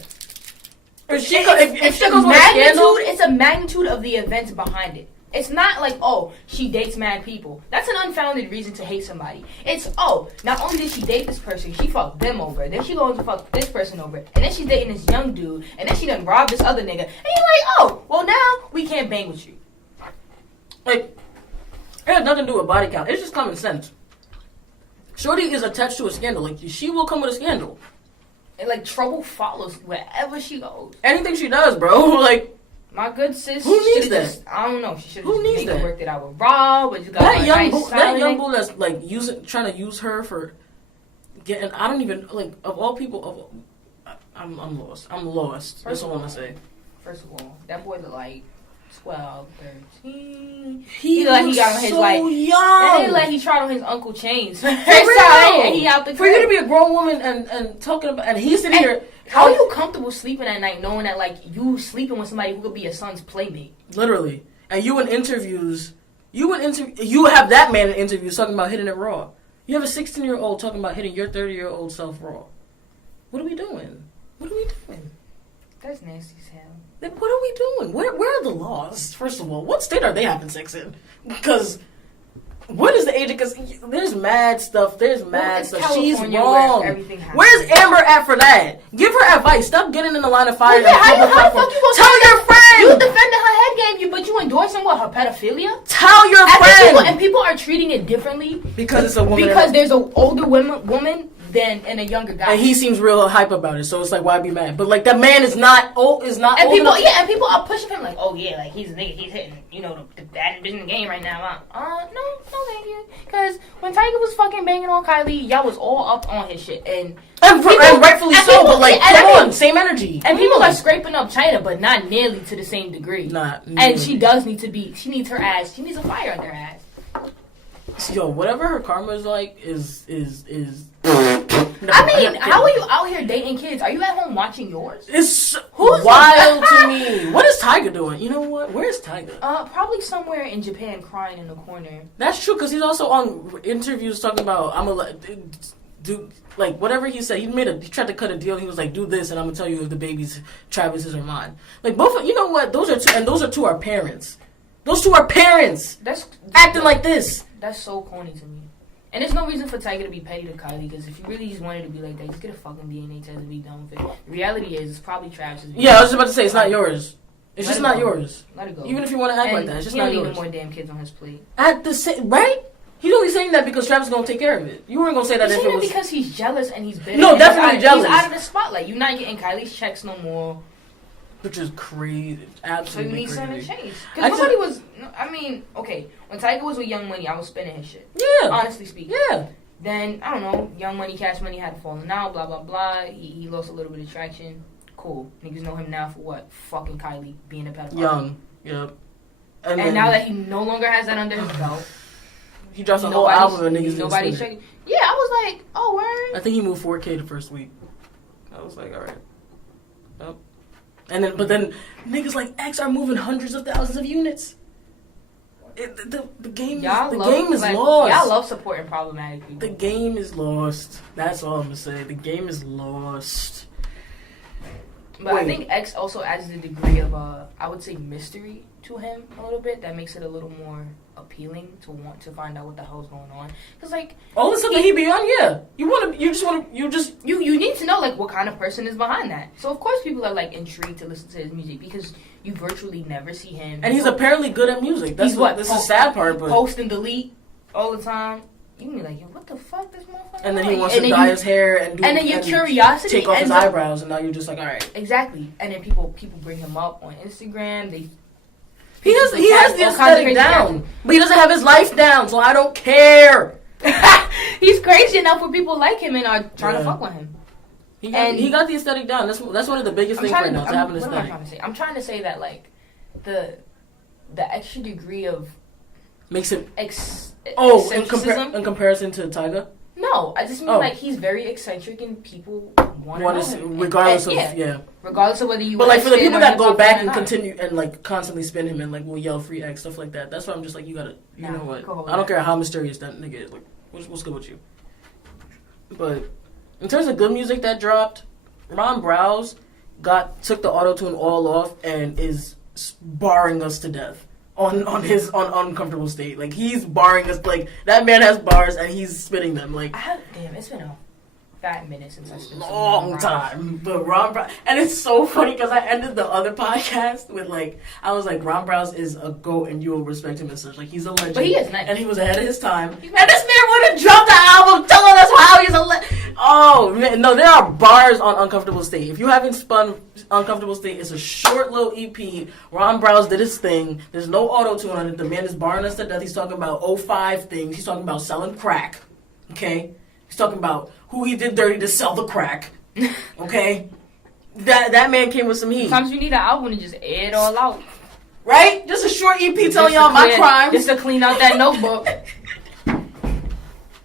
if she goes with a scandal, it's a magnitude of the events behind it. It's not like, oh, she dates mad people. That's an unfounded reason to hate somebody. It's, oh, not only did she date this person, she fucked them over. Then she goes to fuck this person over. And then she's dating this young dude. And then she done robbed this other nigga. And you're like, oh, well now we can't bang with you. Like, it has nothing to do with body count. It's just common sense. Shorty is attached to a scandal. Like, she will come with a scandal. And like, trouble follows wherever she goes. Anything she does, bro. Like, my good sis. Who needs that? Just, I don't know. She should Who needs have that? worked it out with Rob, but you got that young nice bull that's like trying to use her for getting. I don't even like of all people. I'm lost. I'm lost. That's all I'm gonna say. First of all, that boy look like 12, 13. He look like he got on his so like. young. And like he tried on his Uncle Chains. For real. And he out the For you to crib. be a grown woman and talking about and he's sitting here. How are you comfortable sleeping at night knowing that like you sleeping with somebody who could be your son's playmate? Literally. And you in interviews, you have that man in interviews talking about hitting it raw. You have a 16-year-old talking about hitting your 30-year-old self raw. What are we doing? What are we doing? That's nasty as hell. Like, what are we doing? Where are the laws? First of all, what state are they having sex in? Because what is the age? Because there's mad stuff. There's mad it's stuff. She's California wrong. where everything happens. Where's Amber at for that? Give her advice. Stop getting in the line of fire. Well, yeah, how the fuck you gonna Tell your friend. You defending her head game, but you endorsing what, her pedophilia? Tell your friend. People are treating it differently because it's a woman. Because there's an older woman and a younger guy. And he seems real hype about it, so it's like, why be mad? But like, that man is not old. And old people, enough. and people are pushing him like, oh yeah, like he's a nigga, he's hitting, the bad in the game right now. No, thank you. Because when Tiger was fucking banging on Kylie, y'all was all up on his shit, and rightfully so. But like, come on, same energy. And people are scraping up China, but not nearly to the same degree. And she does need to be. She needs her ass. She needs a fire under her ass. Yo, whatever her karma is like is. I mean, how are you out here dating kids? Are you at home watching yours? It's wild to me. What is Tiger doing? You know what? Where's Tiger? Probably somewhere in Japan crying in the corner. That's true, because he's also on interviews talking about, I'm gonna do, like, whatever he said. He tried to cut a deal. He was like, do this, and I'm gonna tell you if the baby's Travis's or mine. Like, both of, you know what? Those are two our parents. Those two are parents. That's acting like this. That's so corny to me. And there's no reason for Tiger to be petty to Kylie, because if you really just wanted to be like that, just get a fucking DNA test and be done with it. The reality is, it's probably Travis's. Yeah, I was just about to say, it's not yours. It's just not yours. Let it go. Even if you want to act like that, it's just not yours. He don't need no more damn kids on his plate. At the same, right? He's only saying that because Travis is gonna take care of it. You weren't gonna say that He's if saying it was because he's jealous and he's bitter. No, definitely jealous. He's out of the spotlight. You're not getting Kylie's checks no more. Which is crazy. So Absolutely you need crazy. something to change. Because nobody was. I mean, okay, when Tiger was with Young Money, I was spinning his shit. Yeah. Honestly speaking. Yeah. Then I don't know, Young Money, Cash Money had fallen out. Blah blah blah. He lost a little bit of traction. Cool. Niggas know him now for what? Fucking Kylie being a pedophile. Young. Yep. And now that he no longer has that under his belt. He drops a whole album and niggas nobody's checking. Yeah, I was like, oh, word. I think he moved 4K the first week. I was like, all right. Yep. But then niggas like X are moving hundreds of thousands of units. The game is lost. Y'all love supporting problematic people. The game is lost. That's all I'm gonna say. The game is lost. But I think X also adds a degree of I would say mystery to him a little bit that makes it a little more appealing to want to find out what the hell's going on. Because like all the stuff that he be on, yeah, you need to know like what kind of person is behind that. So of course people are like intrigued to listen to his music because you virtually never see him. And he's apparently good at music. That's what this is the sad part. But post and delete all the time. You can be like, yo, what the fuck, this motherfucker? And then he wants to dye his hair and then your curiosity take off his eyebrows, and now you're just like, all right. Exactly. And then people bring him up on Instagram. He has the aesthetic down, but he doesn't have his life down, so I don't care. He's crazy enough where people like him and are trying to fuck with him. He got the aesthetic down. That's one of the biggest things right now to have an aesthetic. What am I trying to say? I'm trying to say that like the extra degree of makes it in comparison to Tyga. No, I just mean like he's very eccentric and people want What to is, know him. regardless And- of yeah. regardless of whether you. But like for the people that go understand back hip-hop and or not. continue and like constantly spin him and like will yell free X stuff like that, that's why I'm just like, you gotta, you Nah, know what? go hold I don't that. care how mysterious that nigga is. Like, what's good with you? But in terms of good music that dropped, Ron Browse took the auto tune all off and is barring us to death on his uncomfortable state. Like he's barring us. Like that man has bars and he's spitting them. Like Damn, it's been a fat minute since I spent long time. But Ron Browse, and it's so funny because I ended the other podcast with like, I was like, Ron Browse is a GOAT and you will respect him as such. Like he's a legend. But he is nice. And he was ahead of his time. And this man would have dropped the album telling us how he's a legend. Oh man, no, there are bars on Uncomfortable State. If you haven't spun Uncomfortable State, it's a short little EP. Ron Browse did his thing. There's no auto-tune on it. The man is barring us to death. He's talking about 05 things. He's talking about selling crack. Okay? He's talking about who he did dirty to sell the crack. Okay? That man came with some heat. Sometimes you need an album to just air it all out. Right? Just a short EP telling y'all my crimes. Just to clean out that notebook.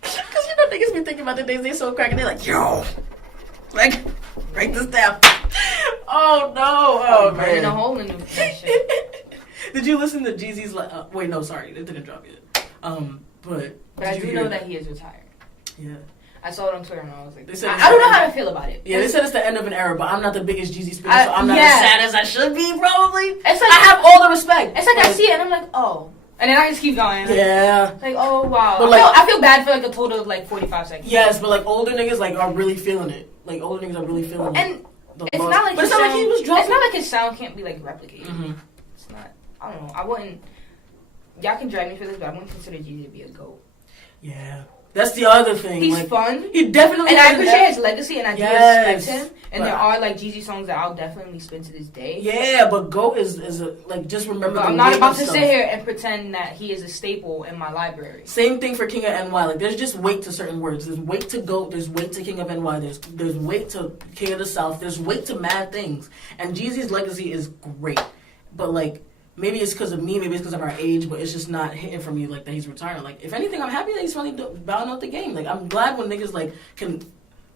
Because you know niggas be thinking about the days they sold crack and they're like, yo, like, break this down. Oh no. Oh Burning a man. hole in that shit. Did you listen to Jeezy's wait, no, sorry, it didn't drop yet. But I did do you know hear that he is retired. Yeah. I saw it on Twitter and I was like, They said I don't know how to feel about it. Yeah, they said it's the end of an era, but I'm not the biggest Jeezy spitter, I- so I'm not yeah. as sad as I should be, probably. It's like, I have all the respect. it's like I see it and I'm like, oh. And then I just keep going. Yeah. Like, oh, wow. But I feel bad for like a total of like 45 seconds. Yes, but like older niggas like are really feeling it. Like older niggas are really feeling And it. The it's buzz. not like but his it's not like sound, he was dropping. it's not like his sound can't be like replicated. Mhm. It's not. I don't know. I wouldn't. Y'all can drag me for this, but I wouldn't consider Jeezy to be a GOAT. Yeah, that's the other thing. He's like, fun, He definitely. and I has an appreciate his legacy, and I do Yes. respect him. And But- there are like Jeezy songs that I'll definitely spin to this day. Yeah, but GOAT is a, like, just remember But the I'm not weight about of to stuff. sit here and pretend that he is a staple in my library. Same thing for King of NY. Like, there's just weight to certain words. There's weight to GOAT. There's weight to King of NY. There's weight to King of the South. There's weight to mad things. And Jeezy's legacy is great. But, like, maybe it's because of me. Maybe it's because of our age. But it's just not hitting for me, like, that he's retiring. Like, if anything, I'm happy that he's finally bowing out the game. Like, I'm glad when niggas, like, can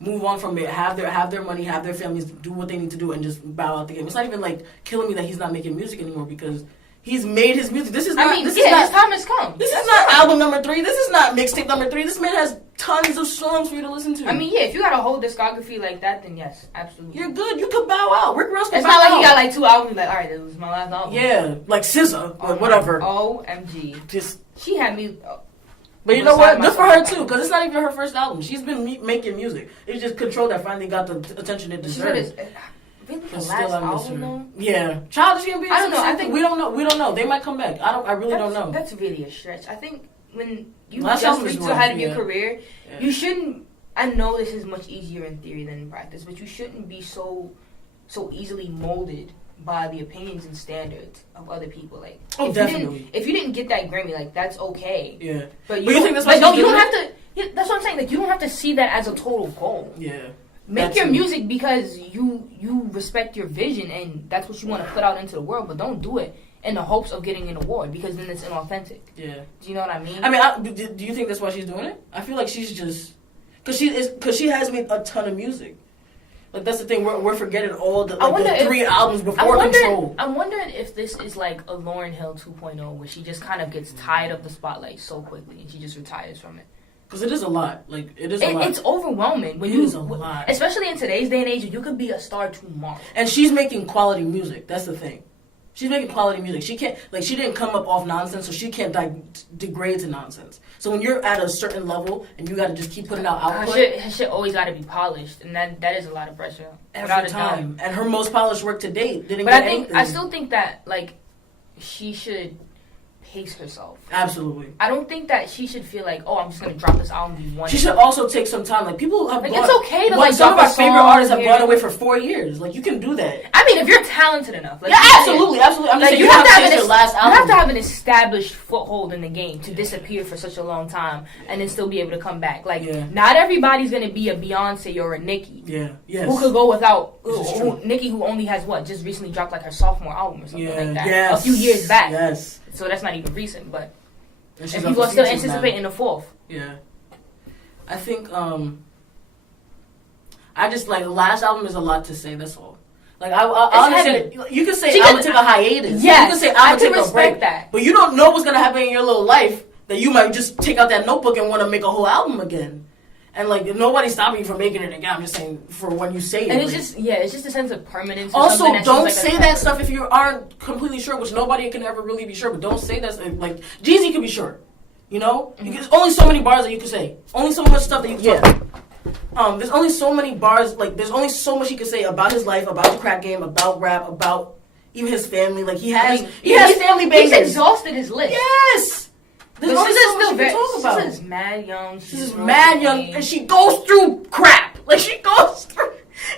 move on from it, have their money, have their families, do what they need to do, and just bow out the game. It's not even, like, killing me that he's not making music anymore because he's made his music. This is not... I mean, this yeah, is not, his time has come. This That's is not fine. album number 3. This is not mixtape number 3. This man has tons of songs for you to listen to. I mean, yeah, if you got a whole discography like that, then yes, absolutely. you're good. You could bow out. Rick Ross could It's bow not like out. he got like 2 albums. Like, all right, this was my last album. Yeah, like SZA, or whatever. OMG. Just, She had me. but you know beside what? Good for her myself. too, because it's not even her first album. She's been making music. It's just Control that finally got the attention it She said deserves. it's really the But last still, I miss album her. though. Yeah, Childish Gambino. I don't know, I think- we don't know. We don't know. They might come back. I really don't know. That's really a stretch. I think when you Last just album was reach the rough, height of yeah. your career, Yeah. you shouldn't. I know this is much easier in theory than in practice, but you shouldn't be so easily molded by the opinions and standards of other people. Like, Oh, if definitely. if you didn't get that Grammy, like that's okay. Yeah, But you think that's why like, no, she's you don't doing have to. Yeah, that's what I'm saying. Like, you don't have to see that as a total goal. yeah. Make That's your it. music because you respect your vision and that's what you want to put out into the world, but don't do it in the hopes of getting an award because then it's inauthentic. Yeah. Do you know what I mean? I mean, do you think that's why she's doing it? I feel like she's just because she has made a ton of music. Like that's the thing, we're forgetting all the, I wonder the if- 3 albums before Control. I'm wondering if this is like a Lauryn Hill 2.0 where she just kind of gets tired of the spotlight so quickly and she just retires from it. Because it is a lot. Like it is a lot. It's overwhelming when It you, is a lot. especially in today's day and age. You could be a star tomorrow. And she's making quality music. That's the thing. She's making quality music. She can't, like, she didn't come up off nonsense, so she can't degrade to nonsense. So when you're at a certain level and you got to just keep putting out output Her shit always got to be polished, and that is a lot of pressure. every without a doubt. time, and her most polished work to date didn't But get I think anything. I still think that like she should pace herself. Absolutely. I don't think that she should feel like, oh, I'm just gonna drop this album in one. She should also take some time. Like people have Like, gone, it's okay to, like like, some of drop our a favorite song artists have here. gone away for 4 years. Like you can do that. I mean, if you're talented enough, like, Yeah, you absolutely. I'm just Like, saying you you have to have chase an your last you have album. to have an established foothold in the game to disappear for such a long time and then still be able to come back. Like, Yeah. not everybody's gonna be a Beyonce or a Nicki. Yeah. Yes. Who could go without This is true. Nicki, who only has just recently dropped like her sophomore album or something Yeah. like that Yes. a few years back. Yes. So that's not even recent, but And she's and up people for are still features now. anticipating the fourth. Yeah. I think I just like the last album is a lot to say. That's all. Like I understand. You can say She I'm could- gonna take a hiatus. Yes, you can say I I'm can gonna take a respect break. that. But you don't know what's gonna happen in your little life that you might just take out that notebook and want to make a whole album again. And like nobody's stopping you from making it again. I'm just saying for when you say it. And it's like, just it's just a sense of permanence. Or also, something that don't seems like say a that comfort. stuff if you aren't completely sure, which nobody can ever really be sure. But don't say that. Like Jeezy could be sure, you know. There's only so many bars that you can say. Only so much stuff that you can talk. There's only so many bars. Like there's only so much he can say about his life, about the crack game, about rap, about even his family. Like he has family bangers. He's exhausted his list. Yes. There's But only SZA so much you can talk about. SZA's mad young. She's mad young, and she goes through crap. Like she goes through,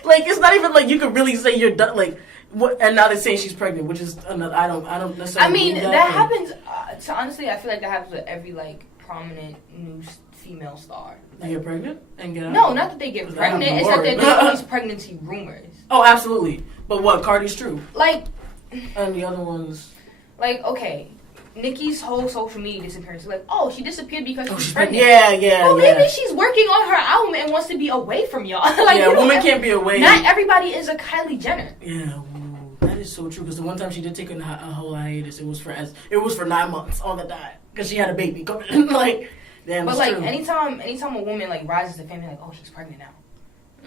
like it's not even like you could really say you're done. Like what? And now they're saying she's pregnant, which is another. I don't necessarily. I mean, believe that like, happens. So honestly, I feel like that happens with every like prominent new female star. They get pregnant and get out. No, not that they get pregnant. It's that there's always pregnancy rumors. Oh, absolutely. But what? Cardi's true, Like, and the other ones. okay, Nicki's whole social media disappearance is like, oh, she disappeared because she's She's pregnant. pregnant. Yeah. Well, maybe she's working on her album and wants to be away from y'all. Like, Yeah, you know, woman can't be away. Not everybody is a Kylie Jenner. Yeah, ooh, that is so true. Because the one time she did take a whole hiatus, it was for 9 months on the diet because she had a baby. Like, damn. But it's like true. anytime a woman like rises to fame, like, oh, she's pregnant now.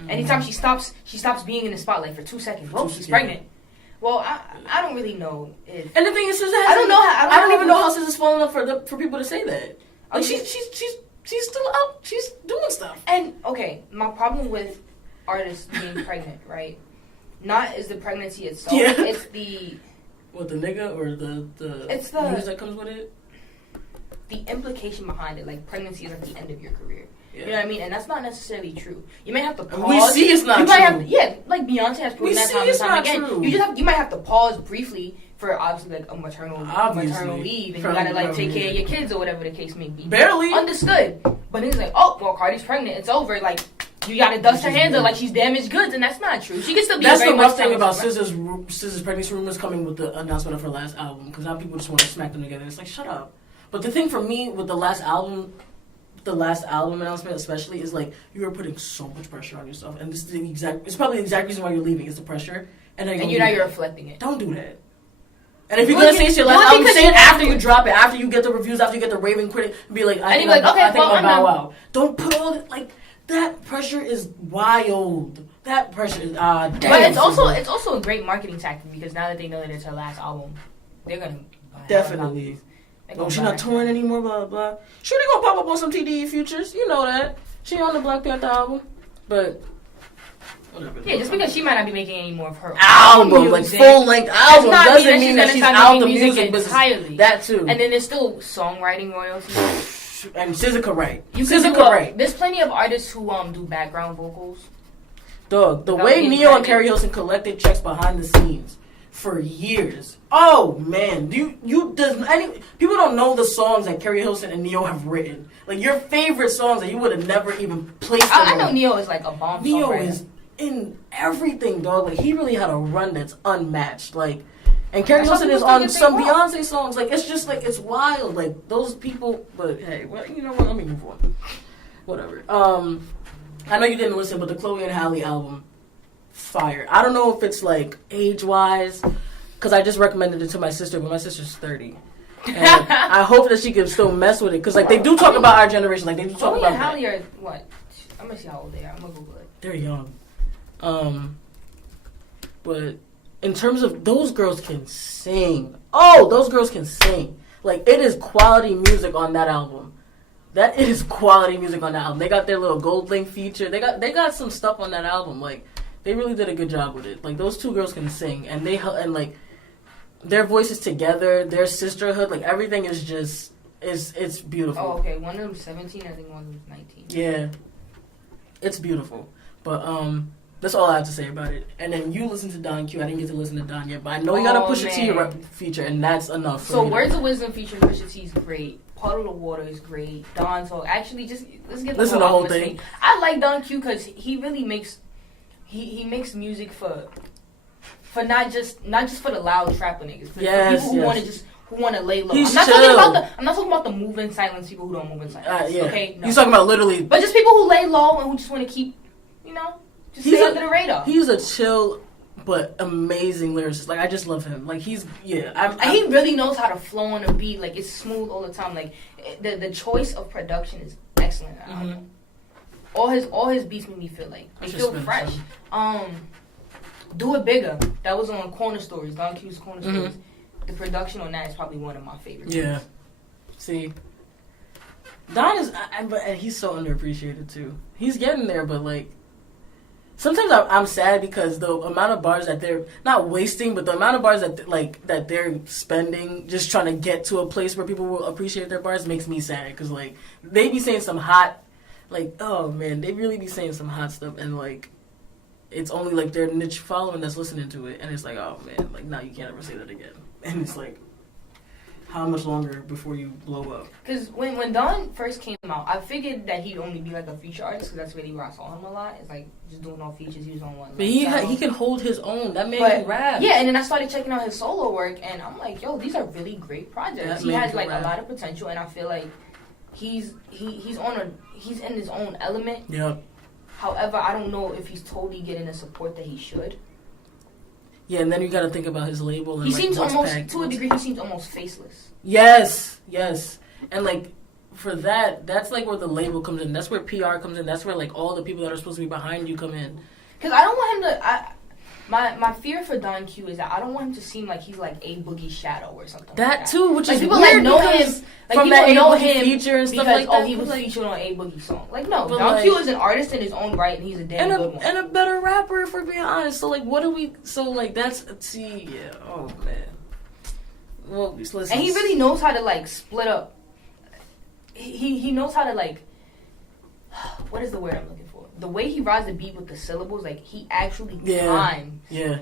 Anytime she stops being in the spotlight for 2 seconds. Whoa, she's pregnant. Well, I don't really know if. And the thing is, SZA I don't know how- I don't even know how SZA's falling up for people to say that. Like Okay. she's still out. She's doing stuff. And okay, my problem with artists being pregnant, right? Not is the pregnancy itself. Yeah. It's the What, the nigga or the It's the- news that comes with it? implication behind it. Like pregnancy is at the end of your career. Yeah. You know what I mean? And that's not necessarily true. You may have to And pause. we see it's not you might true. Have, yeah, like Beyonce has proven We that see time and it's time not again. true. You might have to pause briefly for obviously like a maternal Obviously. leave, and From- you gotta like from- take care of your kids or whatever the case may be. Barely. Understood. But it's like, oh, well, Cardi's pregnant. It's over. Like you gotta dust her hands up like she's damaged goods, and that's not true. She can still be. That's very the much rough thing about talented. SZA's pregnancy rumors coming with the announcement of her last album, because now people just want to smack them together. It's like, shut up. But the thing for me with the last album announcement especially is like you are putting so much pressure on yourself, and this is it's probably the exact reason why you're leaving. It's the pressure, and then You're reflecting it. don't do that. And if you're Well, gonna say it's your last well, album, because say it you- after you drop it, after you get the reviews, after you get the raving critic, and be like, I think you're like, okay, I think well, about I'm Bow done. Wow. Don't put all that, like, that pressure is wild. That pressure is damn. But it's also a great marketing tactic because now that they know that it's her last album, they're gonna buy Definitely. Oh, she's not touring anymore, blah, blah, blah. Sure, they gonna pop up on some TDE Futures. You know that. She on the Black Panther album. But, whatever. Yeah, just because she might not be making any more of her album, own like music, full-length album, not doesn't mean mean that that she's she's gonna out stop the making music music business. entirely. That too. And then there's still songwriting royalties. And SZA could write. You SZA can could do write. There's plenty of artists who do background vocals. Dog, the Without way being Neo and pregnant. Carrie Hilson collected checks behind the scenes for years. Oh man, people don't know the songs that Carrie Hilson and Neo have written. Like your favorite songs that you would have never even placed. I them know on. Neo is like a bomb Neo songwriter. is in everything, dog. Like he really had a run that's unmatched. Like, and Carrie That's why Hilson is people on think some they rock. Beyonce songs. Like it's just like it's wild. Like those people. But hey, well, you know what? Let me move on. Whatever. I know you didn't listen, but the Chloe and Halle album, fire. I don't know if it's like age wise, because I just recommended it to my sister, but my sister's 30. And I hope that she can still mess with it, because like they do talk about our generation. Like they do talk Chloe about and that. Halle are what? I'm gonna see how old they are. I'm gonna Google it. They're young. But in terms of those girls can sing. Oh, those girls can sing. Like it is quality music on that album. That is quality music on that album. They got their little Gold Link feature. They got some stuff on that album. Like they really did a good job with it. Like those two girls can sing, and like their voices together, their sisterhood, like everything is just it's beautiful. Oh, okay. One of them's 17. I think one of them's 19. Yeah, it's beautiful. But that's all I have to say about it. And then you listen to Don Q. I didn't get to listen to Don yet, but I know you got a Pusha T man. feature, and that's enough. For So me to- Words of Wisdom featuring Pusha T is great. Puddle of Water is great. Don Talk. Actually, just let's get Listen to the whole thing. I like Don Q because he really makes he makes music for not just for the loud trapper niggas. For Yes, people who yes. want to lay low. He's I'm not chill. talking about the move in silence people who don't move in silence. Yeah. Okay, no. He's talking about literally. But just people who lay low and who just want to keep, Just stay under the radar. He's a chill but amazing lyricist. Like I just love him. Like he's and he really knows how to flow on a beat. Like it's smooth all the time. Like the choice of production is excellent. Mm-hmm. All his beats make me feel like they feel fresh. Do It Bigger. That was on Corner Stories, Don Q's Corner Stories. The production on that is probably one of my favorites. Yeah. See, Don is, and he's so underappreciated too. He's getting there, but like, sometimes I'm sad because the amount of bars that they're not wasting, but the amount of bars that they're spending just trying to get to a place where people will appreciate their bars makes me sad because like they be saying some hot, like oh man, they really be saying some hot stuff and like. It's only like their niche following that's listening to it, and it's like, oh man, like now you can't ever say that again. And it's like, how much longer before you blow up? Because when Don first came out, I figured that he'd only be like a feature artist, because that's really where I saw him a lot. It's like just doing all features. He was on one. But he can hold his own. That man can rap. Yeah, and then I started checking out his solo work, and I'm like, yo, these are really great projects. He has like a lot of potential, and I feel like he's in his own element. Yeah. However, I don't know if he's totally getting the support that he should. Yeah, and then you got to think about his label. And he like, seems almost, to a what's... degree, he seems almost faceless. Yes. And like, for that's like where the label comes in. That's where PR comes in. That's where like all the people that are supposed to be behind you come in. Because I don't want him to... My fear for Don Q is that I don't want him to seem like he's like A Boogie Shadow or something. That like too, which like is people weird like know him. Like from people that know A-Boogie him feature and stuff because like that. he was like, featured on A Boogie song. Like no, but Don like, Q is an artist in his own right, and he's a damn good one. And a better rapper, if we're being honest. So like, what do we? So like, that's oh man. Well, listen. And he really knows how to like split up. He knows how to like. What is the word I'm looking for? The way he rides the beat with the syllables, like he actually climbs. Yeah.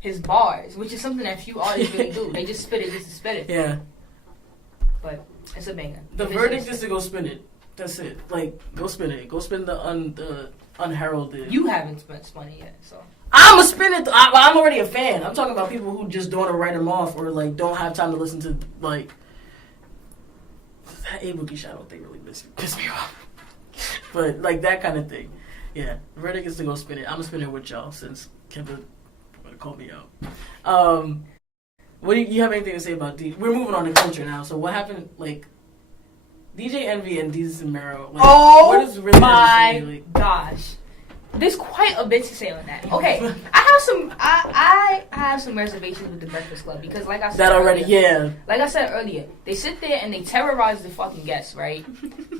His bars, which is something that few artists really do. They just spit it just to spit it. Yeah. But it's a banger. The verdict is to go spin it. That's it. Like, go spin it. Go spin the unheralded. You haven't spun it yet, so. I'm a spin it. I'm already a fan. I'm talking about people who just don't want to write them off or like don't have time to listen to like that A Boogie Shadow thing really pissed me off. But like that kind of thing. Yeah. The verdict is to go spin it. I'm gonna spin it with y'all since Kemba call me out. What do you have anything to say about DJ? We're moving on to culture now. So what happened? Like DJ Envy and Desus and Mero. Like, what is really my gosh, there's quite a bit to say on that. Okay, I have some reservations with the Breakfast Club because, like I said like I said earlier, they sit there and they terrorize the fucking guests, right?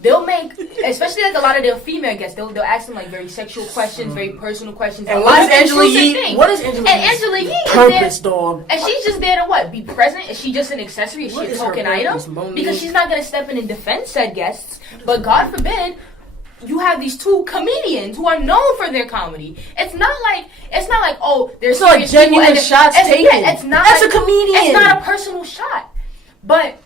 They'll make, especially like a lot of their female guests, they'll ask them like very sexual questions, very personal questions. And what is Angela Yee? What is Angela Yee? And Angela Yee purpose, dog. And she's just there to what? Be present? Is she just an accessory? Is she a token item? Because she's not gonna step in and defend said guests. But God forbid, you have these two comedians who are known for their comedy. It's not like oh, there's like genuine shots taken. Yeah, it's not. That's like, a comedian. It's not a personal shot. But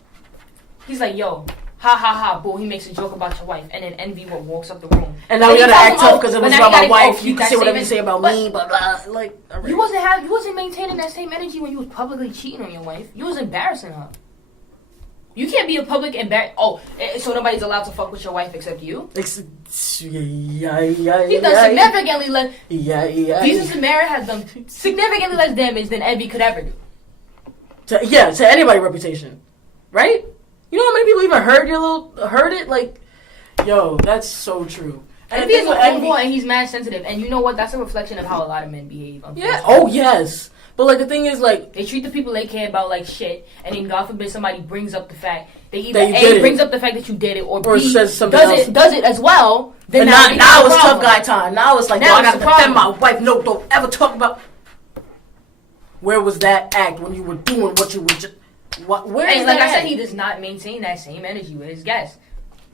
he's like, yo, ha ha ha, boo. He makes a joke about your wife, and then Envy walks up the room. And now we gotta act tough because it was about my wife. You can say whatever you say about me, blah blah. Like, right. You wasn't maintaining that same energy when you was publicly cheating on your wife. You was embarrassing her. You can't be a public so nobody's allowed to fuck with your wife except you? He done significantly less. Desus and Mero has done significantly less damage than Envy could ever do. To anybody's reputation. Right? You know how many people even heard it? Like, yo, that's so true. And Envy is a homeboy and he's mad sensitive. And you know what? That's a reflection of how a lot of men behave. Yeah. Oh, yes. But, like, the thing is, like... They treat the people they care about like shit, and then, God forbid, somebody brings up the fact... They either A, brings up the fact that you did it, or B, says something else. Does it as well. Then now it's tough guy time. Now it's like, now I gotta defend my wife. No, don't ever talk about... Where was that act when you were doing what you were just... Where is like that I said, he does not maintain that same energy with his guests.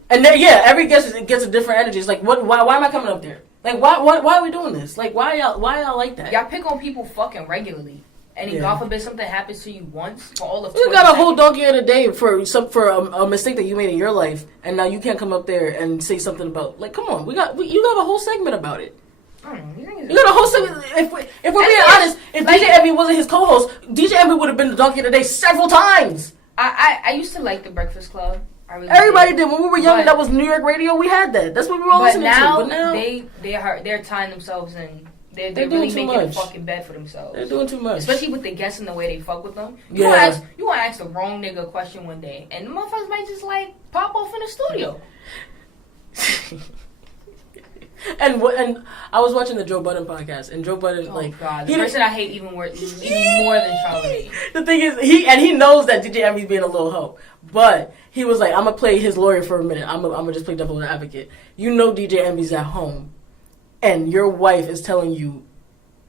And then, every guest gets a different energy. It's like, why am I coming up there? Like, why are we doing this? Like, why y'all like that? Y'all pick on people fucking regularly. And then, God forbid, something happens to you once for all of 20 You got a whole donkey of the day for a mistake that you made in your life, and now you can't come up there and say something about, like, come on, you got a whole segment about it. I don't know. You got a whole segment. If we're being honest, if DJ Envy wasn't his co-host, DJ Envy would have been the donkey of the day several times. I used to like the Breakfast Club. Everybody did. When we were young, that was New York radio. We had that. That's what we were all listening to. But now they're tying themselves in They're doing really too making a much. fucking bed for themselves. They're doing too much. Especially with the guests and the way they fuck with them. You Yeah. want to ask the wrong nigga a question one day, and the motherfuckers might just like pop off in the studio. And I was watching the Joe Budden podcast, and Joe Budden Oh God, the person I hate even more than Charlamagne. The thing is, he knows that DJ Envy's being a little hoe, but he was like, I'm gonna play his lawyer for a minute. I'm gonna just play devil's advocate. You know, DJ Envy's at home, and your wife is telling you,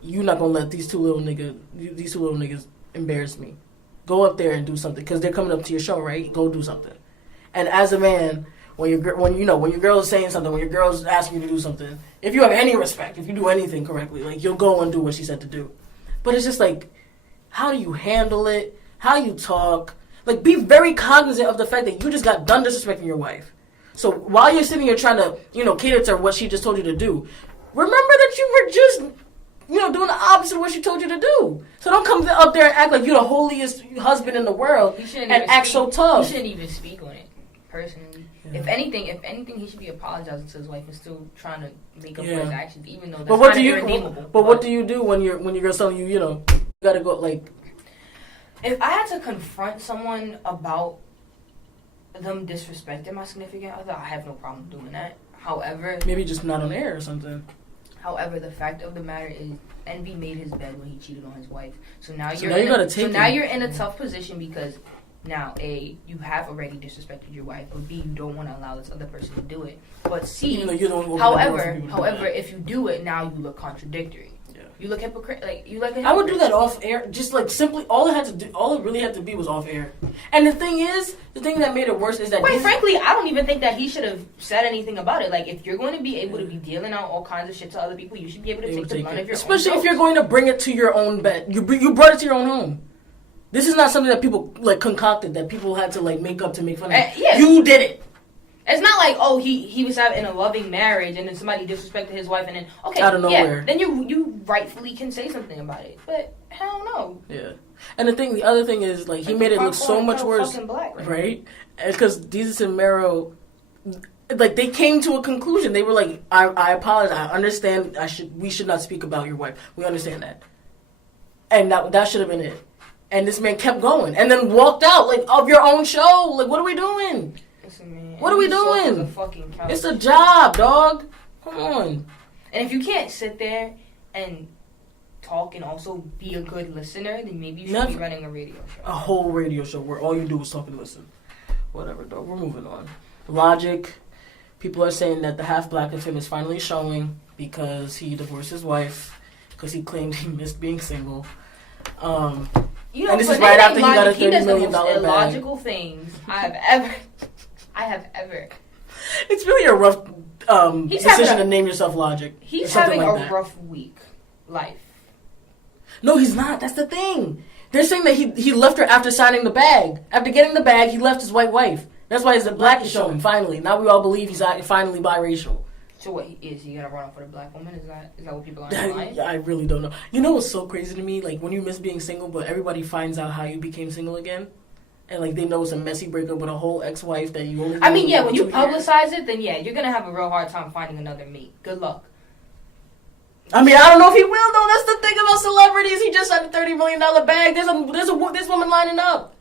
you're not gonna let these two little niggas embarrass me. Go up there and do something because they're coming up to your show, right? Go do something. And as a man, when your girl is saying something, when your girl is asking you to do something, if you have any respect, if you do anything correctly, like, you'll go and do what she said to do. But it's just like, how do you handle it? How you talk? Like, be very cognizant of the fact that you just got done disrespecting your wife. So while you're sitting here trying to, cater to what she just told you to do, remember that you were just, doing the opposite of what she told you to do. So don't come up there and act like you're the holiest husband in the world and act so tough. You shouldn't even speak on it, personally. Yeah. If anything, he should be apologizing to his wife and still trying to make up for his actions, even though that's irredeemable. But what do you do when your girl's telling you, you gotta go, like... If I had to confront someone about them disrespecting my significant other, I have no problem doing that. However... Maybe just not on air or something. However, the fact of the matter is, Envy made his bed when he cheated on his wife. So now you're in a tough position because... Now, A, you have already disrespected your wife, but B, you don't want to allow this other person to do it. But C, however, if you do it, now you look contradictory. Yeah. You look hypocrite. I would do that off air. Just like simply, all it really had to be was off air. And the thing that made it worse is that. Quite frankly, I don't even think that he should have said anything about it. Like, if you're going to be able to be dealing out all kinds of shit to other people, you should be able to take the brunt of your own. Especially if you're going to bring it to your own bed. You brought it to your own home. This is not something that people, concocted, that people had to, make up to make fun of. Yeah. You did it. It's not like, he was in a loving marriage and then somebody disrespected his wife and then, okay, out of nowhere. Then you rightfully can say something about it. But, hell no. Yeah. And the other thing is, he made it look so much worse. Right? Because Jesus and Mero, they came to a conclusion. They were like, I apologize. I understand. We should not speak about your wife. We understand that. And that should have been it. And this man kept going, and then walked out of your own show. What are we doing? Listen, man, what are we doing? A it's a job, dog. Come on. And if you can't sit there and talk and also be a good listener, then maybe you should be running a radio show. A whole radio show where all you do is talk and listen. Whatever, dog. We're moving on. Logic. People are saying that the half black of him is finally showing because he divorced his wife because he claimed he missed being single. And this is right after he got a $30 million bag. He does the most illogical things I have ever. It's really a rough decision to name yourself Logic. He's having a rough week. Life. No, he's not. That's the thing. They're saying that he left her after signing the bag. After getting the bag, he left his white wife. That's why his black is showing, finally. Now we all believe he's finally biracial. So what, is he gonna run off with a black woman? Is that what people are implying? I really don't know. You know what's so crazy to me? When you miss being single, but everybody finds out how you became single again, and they know it's a messy breakup with a whole ex-wife that you only. When you publicize it, then you're gonna have a real hard time finding another mate. Good luck. I don't know if he will though. That's the thing about celebrities. He just had a $30 million bag. There's woman lining up.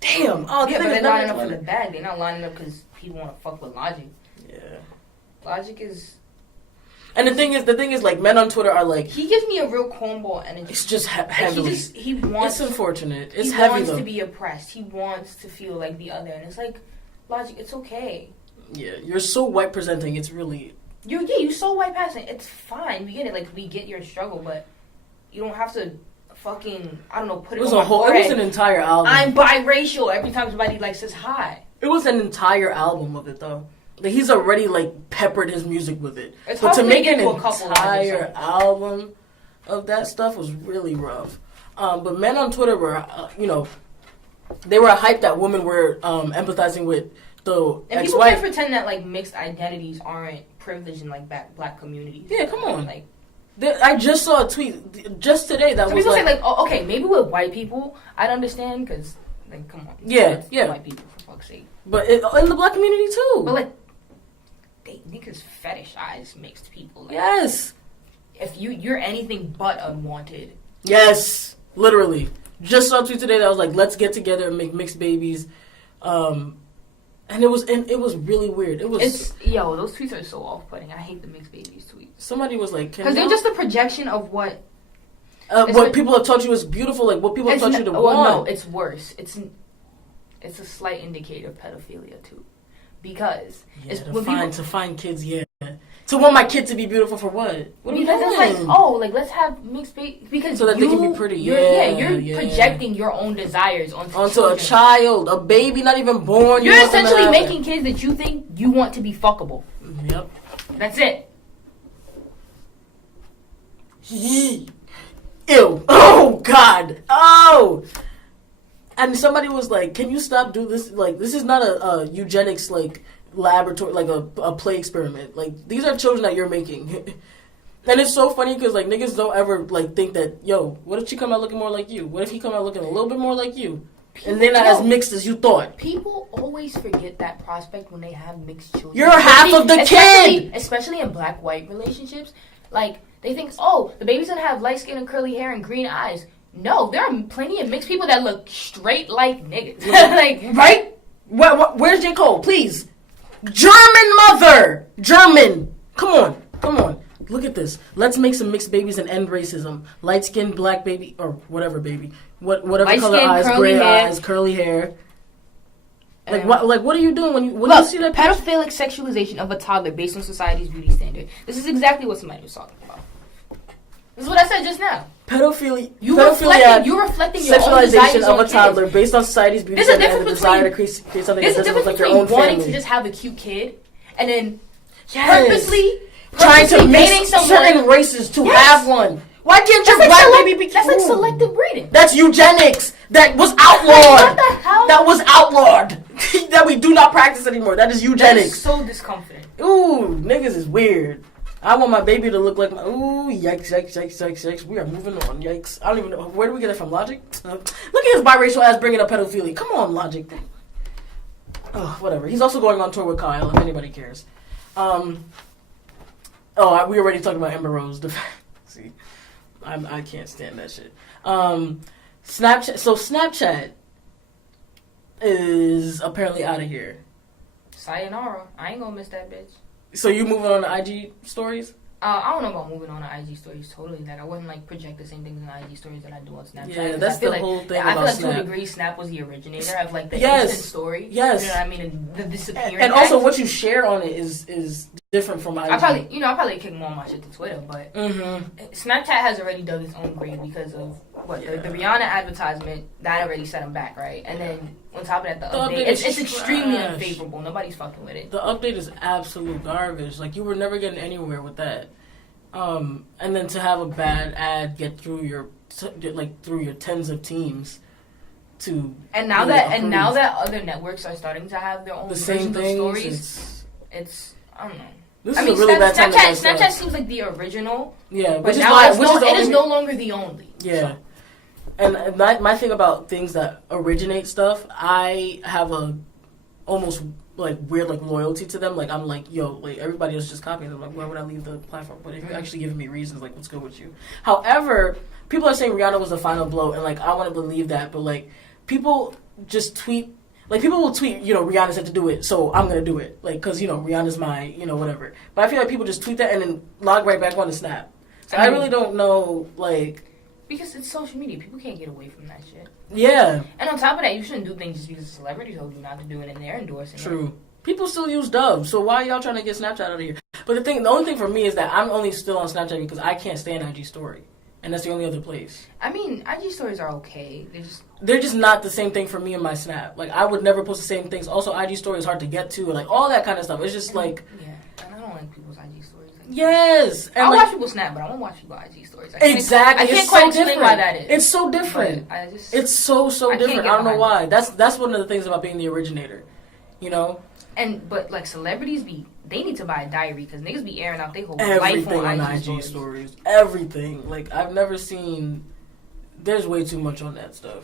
Damn. Oh, yeah, but they're lining up for the bag. They're not lining up because people want to fuck with Logic. Yeah. Logic is... And the thing is, men on Twitter are he gives me a real cornball energy. It's just heavily. He wants... It's unfortunate. It's he heavy, wants though. to be oppressed. He wants to feel like the other. And it's Logic, it's okay. Yeah, you're so white presenting, it's really... You're so white passing. It's fine. We get it. We get your struggle, but you don't have to fucking, put it on my forehead. It was an entire album. I'm biracial every time somebody, says hi. It was an entire album of it, though. He's already, peppered his music with it. It's but to make an entire album of that stuff was really rough. But men on Twitter were, they were hyped that women were empathizing with the and ex-wife. People can't pretend that, mixed identities aren't privileged in, black communities. Yeah, come on. I just saw a tweet just today that was people say, okay, maybe with white people, I'd understand, because, come on. Yeah. White people, for fuck's sake. But in the black community, too. But, niggas fetishize mixed people. Yes. if you're anything but unwanted. Yes, literally. Just saw a tweet today that was like, "Let's get together and make mixed babies," and it was really weird. Those tweets are so off-putting. I hate the mixed babies tweets. Somebody was like, because they're just a projection of what people have taught you is beautiful, like what people have taught you to want. Well, no, it's worse. It's a slight indicator of pedophilia too, because to find kids, to want my kid to be beautiful for what? What are you doing? It's like, let's have mixed babies because so that they can be pretty. You're projecting your own desires onto a child, a baby not even born. You're essentially making kids that you think you want to be fuckable. Yep, that's it. Ew. Oh, God. Oh. And somebody was like, can you stop doing this? Like, this is not a eugenics, like, laboratory, like a play experiment. Like, these are children that you're making. And it's so funny because, like, niggas don't ever, like, think that, yo, what if she come out looking more like you? What if he come out looking a little bit more like you? And they're not as mixed as you thought. People always forget that prospect when they have mixed children. You're half of the kid! Especially in black-white relationships. Like, they think, oh, the baby's gonna have light skin and curly hair and green eyes. No, there are plenty of mixed people that look straight like niggas. Like, right? Where's J. Cole? Please. German mother! German! Come on. Look at this. Let's make some mixed babies and end racism. Light skinned black baby, or whatever baby. Whatever light color skin, eyes, gray eyes, curly hair. Like what are you doing when you see that picture? Pedophilic sexualization of a toddler based on society's beauty standard. This is exactly what somebody was talking about. This is what I said just now. Pedophilia. You're reflecting your own sexualization of a toddler based on society's beauty standard and the desire to create something that doesn't look like your own family. Wanting to just have a cute kid and then purposely trying to mix certain races to have one. Why can't your black baby be cute? That's like selective breeding. That's eugenics. That was outlawed. What the hell? That was outlawed. That we do not practice anymore. That is eugenics. That is so discomforting. Ooh, niggas is weird. I want my baby to look like my... Ooh, yikes. We are moving on. Yikes. I don't even know. Where do we get it from? Logic? Look at his biracial ass bringing up pedophilia. Come on, Logic. Oh, whatever. He's also going on tour with Kyle, if anybody cares. We already talked about Amber Rose. See, I can't stand that shit. Snapchat. So Snapchat is apparently out of here. Sayonara. I ain't gonna miss that bitch. So you moving on to IG stories? I don't know about moving on to IG stories totally. Like, I wouldn't, like, project the same things in IG stories that I do on Snapchat. Yeah, that's the whole thing about Snap. I feel like, to a degree, Snap was the originator of, like, the instant story. Yes. You know what I mean? And the disappearing and also, what you share on it is different from IG. I probably kick more of my shit to Twitter, but Snapchat has already dug its own grave because of, the Rihanna advertisement, that already set them back, right? And then, on top of that, the update, it's extremely unfavorable. Nobody's fucking with it. The update is absolute garbage. Like, you were never getting anywhere with that. And then to have a bad ad get through your tens of teams to now that other networks are starting to have their own versions of stories, it's I don't know. This is a really bad time. Snapchat seems like the original. Yeah, but it is no longer the only. Yeah. So. And my thing about things that originate stuff, I have a almost like weird like loyalty to them. Like I'm like, yo, like everybody else just copying them. Like, why would I leave the platform? But if you're actually giving me reasons, like, what's good with you? However, people are saying Rihanna was the final blow, and like I want to believe that, but like people just tweet. Like, people will tweet, Rihanna said to do it, so I'm going to do it. Like, because, Rihanna's my, whatever. But I feel like people just tweet that and then log right back on to Snap. So I really don't know, like... Because it's social media. People can't get away from that shit. Yeah. And on top of that, you shouldn't do things just because a celebrity told you not to do it and they're endorsing it. True. People still use Dove, so why are y'all trying to get Snapchat out of here? But the only thing for me is that I'm only still on Snapchat because I can't stand IG Story. And that's the only other place. I mean, IG stories are okay. They're just not the same thing for me and my Snap. Like, I would never post the same things. Also, IG story is hard to get to, and like all that kind of stuff. It's just like... Yeah, and I don't like people's IG stories. Yes! And I'll watch people Snap, but I won't watch people IG stories. Exactly. I can't quite explain why that is. It's so different. It's so different. I don't know why. That's one of the things about being the originator. But like celebrities they need to buy a diary because niggas be airing out their whole life on IG stories. Everything. Like, I've never seen... There's way too much on that stuff.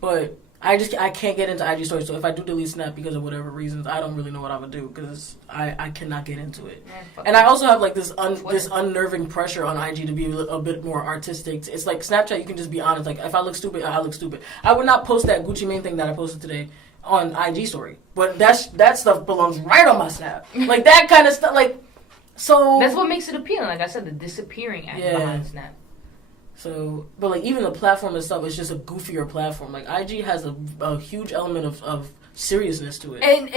But I can't get into IG stories. So if I do delete Snap because of whatever reasons, I don't really know what I'm gonna do because I cannot get into it. And I also have like this unnerving pressure on IG to be a bit more artistic. It's like Snapchat, you can just be honest. Like if I look stupid, I look stupid. I would not post that Gucci Mane thing that I posted today on IG story, but that stuff belongs right on my Snap. Like that kind of stuff. Like so that's what makes it appealing. Like I said, the disappearing act behind Snap. So, but like even the platform itself is just a goofier platform. Like IG has a huge element of seriousness to it, and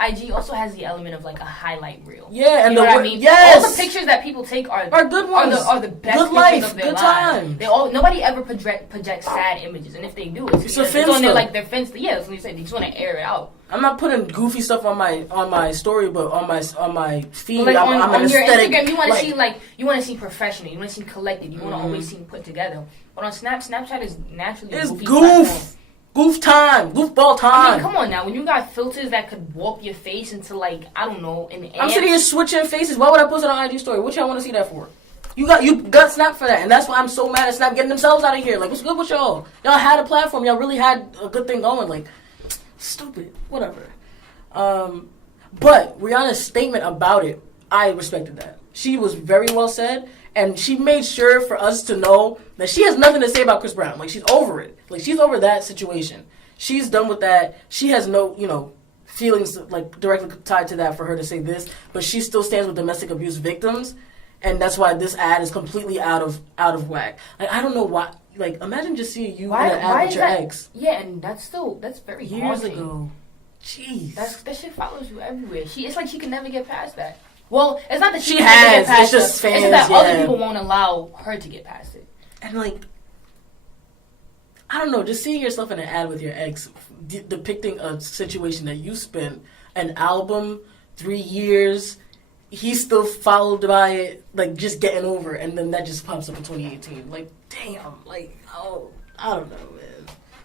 IG also has the element of like a highlight reel. Yeah, and you know what I mean. Yes, all the pictures that people take are good ones. Are the best good pictures life, of their good lives. time. Nobody ever projects sad images, and if they do, it's on their like their fence. Yeah, that's what you said. They just want to air it out. I'm not putting goofy stuff on my story, but on my feed, like I'm on your aesthetic, Instagram, you want to see professional, you want to seem collected, you want to always seem put together. But on Snapchat is naturally it's goofy goof. platform. Goof time, goofball time. I mean, come on now. When you got filters that could warp your face into like I don't know, I'm sitting here switching faces. Why would I post it on IG story? What y'all want to see that for? You got Snap for that, and that's why I'm so mad at Snap getting themselves out of here. Like, what's good with y'all? Y'all had a platform. Y'all really had a good thing going. Like, stupid. Whatever. But Rihanna's statement about it, I respected that. She was very well said, and she made sure for us to know that she has nothing to say about Chris Brown. Like, she's over it. Like, she's over that situation. She's done with that. She has no, feelings, like, directly tied to that for her to say this, but she still stands with domestic abuse victims, and that's why this ad is completely out of whack. Like, I don't know why. Like, imagine just seeing you in an ad with your ex. Yeah, and that's very years haunting. ago. Jeez. That shit follows you everywhere. It's like she can never get past that. Well, it's not that she can never has. get past It's just it. fans. It's that other people won't allow her to get past it. And like, I don't know, just seeing yourself in an ad with your ex, depicting a situation that you spent an album, 3 years, he's still followed by it, like just getting over, and then that just pops up in 2018. Like, damn, like, oh, I don't know, man.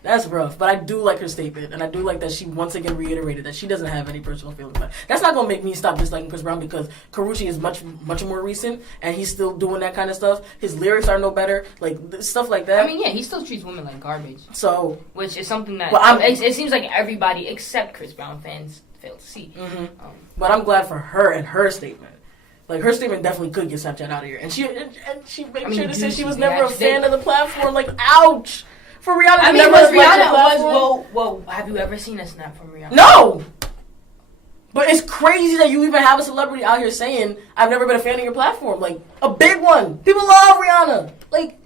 That's rough, but I do like her statement, and I do like that she once again reiterated that she doesn't have any personal feelings about it. That's not gonna make me stop disliking Chris Brown because Karrueche is much more recent, and he's still doing that kind of stuff. His lyrics are no better, like stuff like that. I mean, yeah, he still treats women like garbage. So, which is something that it seems like everybody except Chris Brown fans fail to see. Mm-hmm. But I'm glad for her and her statement. Like, her statement definitely could get Snapchat out of here, and she made sure to say she was never a fan of the platform. Like, ouch. For Rihanna, I mean, well, have you ever seen a snap from Rihanna? No! But it's crazy that you even have a celebrity out here saying, I've never been a fan of your platform. Like, a big one. People love Rihanna. Like,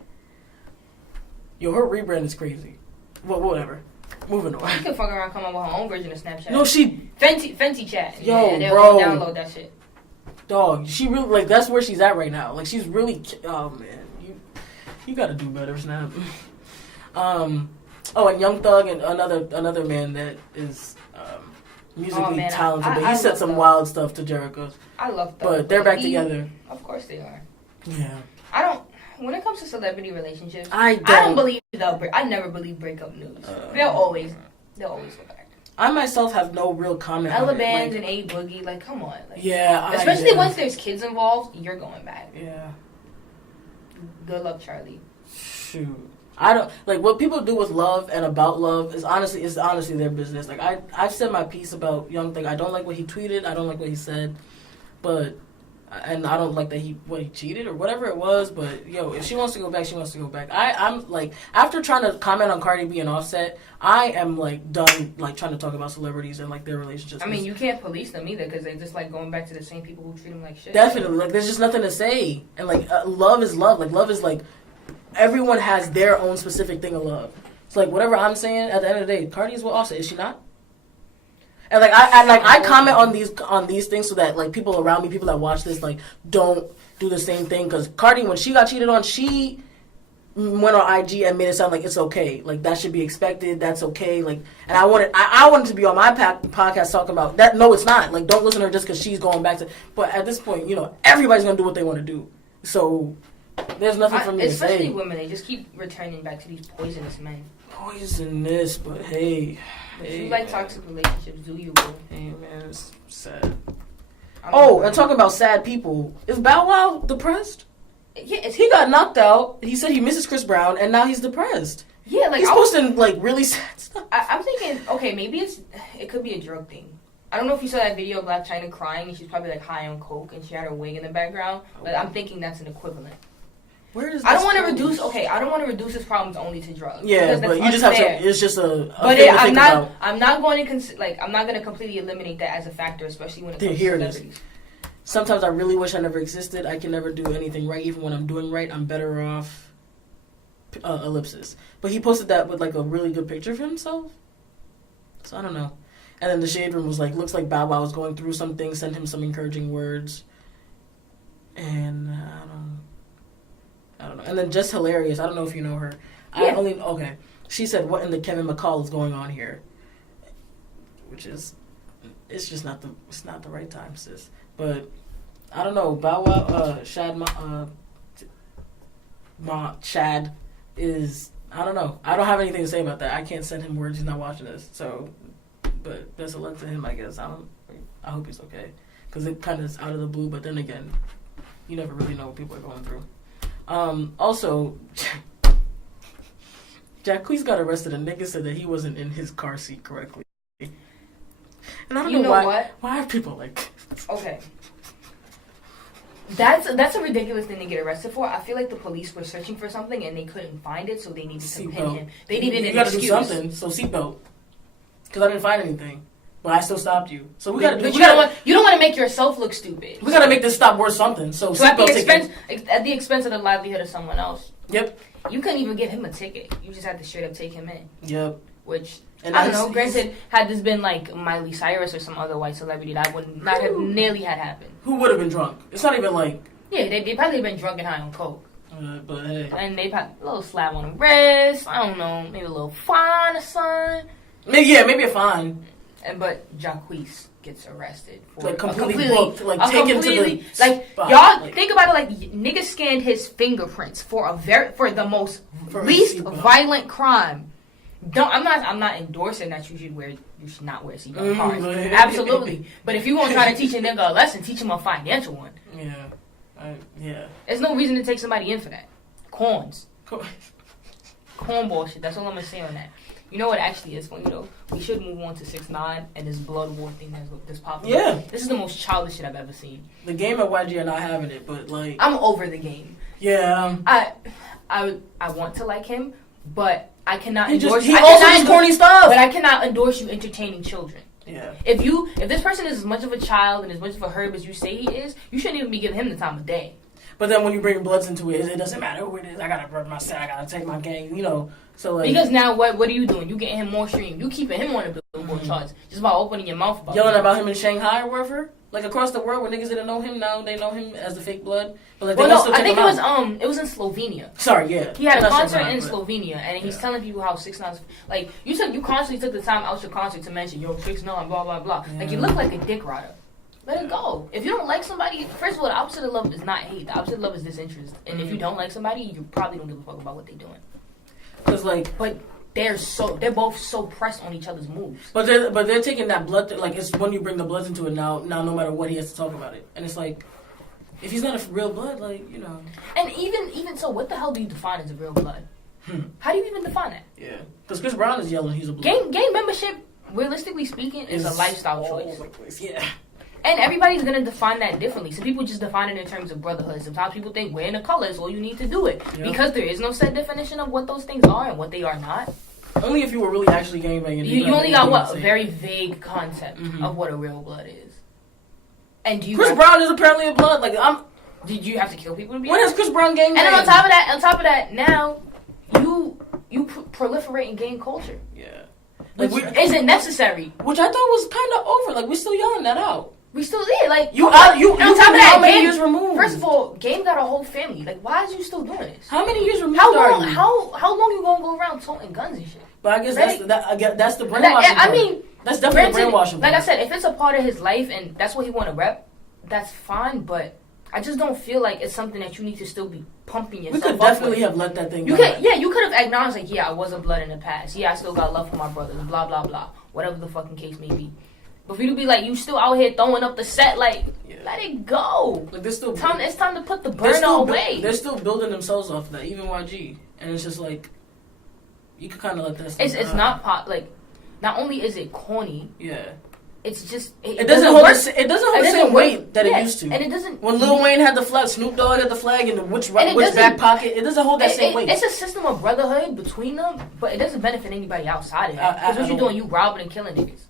yo, her rebrand is crazy. Well, whatever. Moving on. She can fuck around, come up with her own version of Snapchat. No, she... Fenty Chat. Yo, they'll bro. download that shit. Dog, she really, like, that's where she's at right now. Like, she's really... Oh, man. You gotta do better, Snap. And Young Thug and another man that is musically talented, but he said some wild stuff to Jericho. I love Thug, but they're back together. Of course they are. Yeah. When it comes to celebrity relationships, I never believe breakup news. They'll always go back. I myself have no real comment. Ella Bands and A Boogie, like, come on. Like, yeah. Especially once there's kids involved, you're going back. Yeah. Good luck, Charlie. Shoot. I don't like what people do with love and about love is honestly their business. Like I've said my piece about Young Thug. I don't like what he tweeted. I don't like what he said, and I don't like that he cheated or whatever it was. But yo, if she wants to go back, she wants to go back. I'm like, after trying to comment on Cardi B and Offset, I am like done like trying to talk about celebrities and like their relationships. I mean, you can't police them either because they're just like going back to the same people who treat them like shit. Definitely, like there's just nothing to say, and like love is love. Like love is like. Everyone has their own specific thing of love. It's like whatever I'm saying. At the end of the day, Cardi is with Offset, is she not? And like I comment on these things so that like people around me, people that watch this, like don't do the same thing. Because Cardi, when she got cheated on, she went on IG and made it sound like it's okay, like that should be expected. That's okay. Like, and I wanted to be on my podcast talking about that. No, it's not. Like, don't listen to her just because she's going back to. But at this point, everybody's gonna do what they want to do. So. There's nothing for me to say. Especially women, they just keep returning back to these poisonous men. Poisonous, but hey. If you like toxic relationships, do you, bro? Hey, man, it's sad. And talking about sad people, is Bow Wow depressed? Yeah, he got knocked out. He said he misses Chris Brown, and now he's depressed. Yeah, like he's posting like really sad stuff. I'm thinking, okay, maybe it could be a drug thing. I don't know if you saw that video of Black China crying and she's probably like high on coke and she had her wig in the background, but I'm thinking that's an equivalent. Where does I don't want to reduce. Okay, I don't want to reduce his problems only to drugs. Yeah, but you just have to. It's just a but thing to I'm think not. about. I'm not going to I'm not going to completely eliminate that as a factor, especially when it comes to celebrities. Sometimes I really wish I never existed. I can never do anything right. Even when I'm doing right, I'm better off. Ellipsis. But he posted that with like a really good picture of himself. So I don't know. And then the Shade Room was like, looks like Bow Wow was going through something. Send him some encouraging words. And I don't know. And then Just Hilarious. I don't know if you know her. Yeah. Okay. She said, "What in the Kevin McCall is going on here?" Which is, it's just not the right time, sis. But I don't know. Bow Wow, Chad is, I don't know. I don't have anything to say about that. I can't send him words. He's not watching this. So, but best of luck to him, I guess. I hope he's okay. Because it kind of is out of the blue. But then again, you never really know what people are going through. Also, Jacquees got arrested. A nigga said that he wasn't in his car seat correctly. And I don't know why. Why are people like... Okay. That's a ridiculous thing to get arrested for. I feel like the police were searching for something and they couldn't find it, so they needed to pin him. They needed an excuse. You gotta do something, so seatbelt. Because I didn't find anything. But I still stopped you. So we gotta do... You don't want to make yourself look stupid. We gotta make this stop worth something. So at the expense of the livelihood of someone else. Yep. You couldn't even give him a ticket. You just had to straight up take him in. Yep. Which... And I don't know. Granted, had this been like Miley Cyrus or some other white celebrity, that would not have nearly had happened. Who would have been drunk? It's not even like... Yeah, they probably been drunk and high on coke. But hey. And they had a little slap on the wrist. I don't know, maybe a little fine or something. Maybe a fine. But Jacquees gets arrested for like completely booked, like taken to the like spot. Y'all like, think about it, like niggas scanned his fingerprints for the most least violent crime. I'm not endorsing that you should not wear seatbelt in cars. Absolutely. But if you want to try to teach a nigga a lesson, teach him a financial one. Yeah. Yeah. There's no reason to take somebody in for that. Corn bullshit. That's all I'm gonna say on that. You know what actually is funny though? We should move on to 6ix9ine and this blood war thing that's popping. Yeah. This is the most childish shit I've ever seen. The Game and YG are not having it, but like I'm over the Game. Yeah. I want to like him, but I cannot endorse. He also does corny stuff. But I cannot endorse you entertaining children. Yeah. If this person is as much of a child and as much of a herb as you say he is, you shouldn't even be giving him the time of day. But then when you bring Bloods into it, it doesn't matter who it is. I gotta rep my set. I gotta take my gang. You know. So like, because now what are you doing? You getting him more stream. You keeping him on the Billboard charts just by opening your mouth about yelling about him in Shanghai or wherever. Like across the world, where niggas didn't know him, now they know him as the fake Blood. But like, I think it was in Slovenia. Sorry, yeah. He had a concert in Slovenia, and he's telling people how 6ix9ine's like you constantly took the time out your concert to mention 6ix9ine, blah blah blah. Yeah. Like you look like a dick rider. Let it go. If you don't like somebody, first of all, the opposite of love is not hate. The opposite of love is disinterest. And if you don't like somebody, you probably don't give a fuck about what they're doing. But they're both so pressed on each other's moves. But they're taking that blood like it's when you bring the Bloods into it now no matter what he has to talk about it. And it's like if he's not a real Blood, like, you know. And even so, what the hell do you define as a real Blood? How do you even define that? Yeah. Because Chris Brown is yelling he's a Blood. Gang membership, realistically speaking, is a lifestyle choice. Yeah. And everybody's going to define that differently. Some people just define it in terms of brotherhood. Sometimes people think wearing the color is all you need to do it. Yep. Because there is no set definition of what those things are and what they are not. Only if you were really actually gangbanging. You only got a very vague concept of what a real Blood is. And Chris Brown is apparently a Blood. Like did you have to kill people to be? When has Chris Brown gangbanged? And then on top of that, now you proliferate in gang culture. Yeah. Which isn't necessary. Which I thought was kind of over. Like we're still yelling that out. We still did. Like you on top of that, how many years removed? First of all, Game got a whole family. Like, why is you still doing this? How many years removed? How long you gonna go around toting guns and shit? But I guess that's the brainwashing. I mean, that's definitely the brainwashing. Like I said, if it's a part of his life and that's what he want to rep, that's fine. But I just don't feel like it's something that you need to still be pumping yourself. We could definitely have let that thing. You could have acknowledged like, yeah, I was a Blood in the past. Yeah, I still got love for my brothers. Blah blah blah. Whatever the fucking case may be. But for you to be like, you still out here throwing up the set, like, let it go. Like it's time to put the burner away. They're still building themselves off of that, even YG. And it's just like, You could kind of let that stuff It's not like, not only is it corny, Yeah. it's just It doesn't hold the same weight that yeah, it used to. and it doesn't. When Lil Wayne had the flag, Snoop Dogg had the flag in which doesn't- back pocket, it doesn't hold that same weight. It's a system of brotherhood between them, but it doesn't benefit anybody outside of it. Because what you doing? You robbing and killing niggas.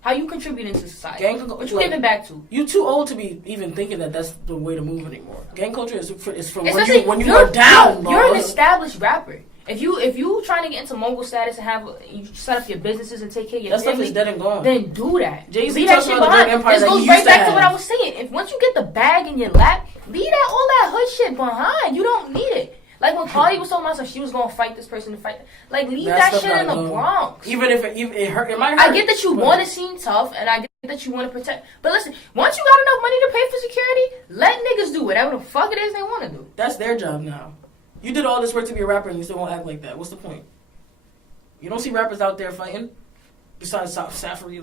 How you contributing to society? What you giving back to? You too old to be even thinking that that's the way to move anymore. Gang culture is for Especially when you are down. You're an established rapper. If you trying to get into mogul status and you set up your businesses and take care of your that family, stuff is dead and gone. then do that. Jay-Z Leave that talks shit about the behind. Drug Empire This that goes he right used to back to what have. I was saying. If once you get the bag in your lap, leave all that hood shit behind. You don't need it. Like when Cardi was talking about she was gonna fight this person to fight. Like leave that stuff shit in the gotta go. Bronx. Even if it hurt, it might hurt. I get that you want to seem tough, and I get that you want to protect. But listen, once you got enough money to pay for security, let niggas do whatever the fuck it is they want to do. That's their job now. You did all this work to be a rapper, and you still won't act like that. What's the point? You don't see rappers out there fighting. Besides Safari,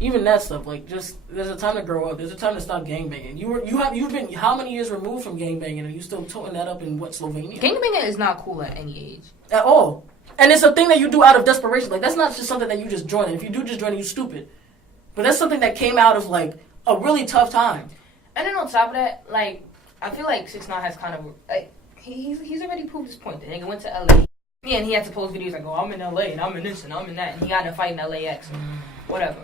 even that stuff. Like, just there's a time to grow up. There's a time to stop gangbanging. You've been how many years removed from gangbanging, and you still toting that up in Slovenia? Gangbanging is not cool at any age. At all. And it's a thing that you do out of desperation. Like, that's not just something that you just join. If you do just join it, you're stupid. But that's something that came out of, like, a really tough time. And then on top of that, like, I feel like 6ix9ine has kind of, like, he's already proved his point. The nigga went to LA. Yeah, and he had to post videos like, oh, I'm in LA, and I'm in this, and I'm in that. And he got in a fight in LAX. Whatever.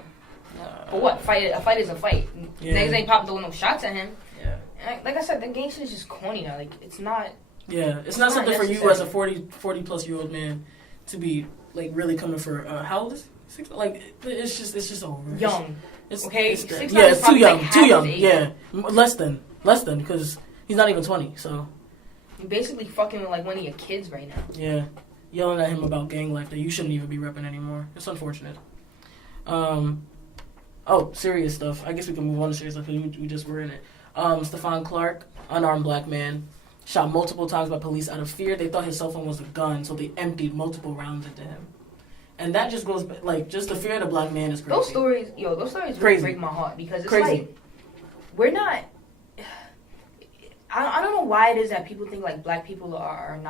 But what? A fight is a fight. Yeah. Niggas ain't popping throwing no shots at him. Yeah. And like I said, the gang shit is just corny now. Like, it's not... Yeah, it's not something for you necessary. as a 40 plus year old man to be like really coming for. How old is he? Like it's just over. Young. It's Okay? It's dead. 6ix9ine Yeah, is it's too probably young. like Too half young. his age. Yeah, less than because he's not even 20. So You're basically fucking with like one of your kids right now. yeah, yelling at him about gang life that you shouldn't even be repping anymore. It's unfortunate. Oh, serious stuff. I guess we can move on to serious stuff because we just were in it. Stephon Clark, unarmed black man, shot multiple times by police out of fear. They thought his cell phone was a gun, so they emptied multiple rounds into him. And that just goes, like, just the fear of the black man is crazy. Those stories really Crazy. break my heart because it's Crazy. like, we're not... I don't know why it is that people think, like, black people are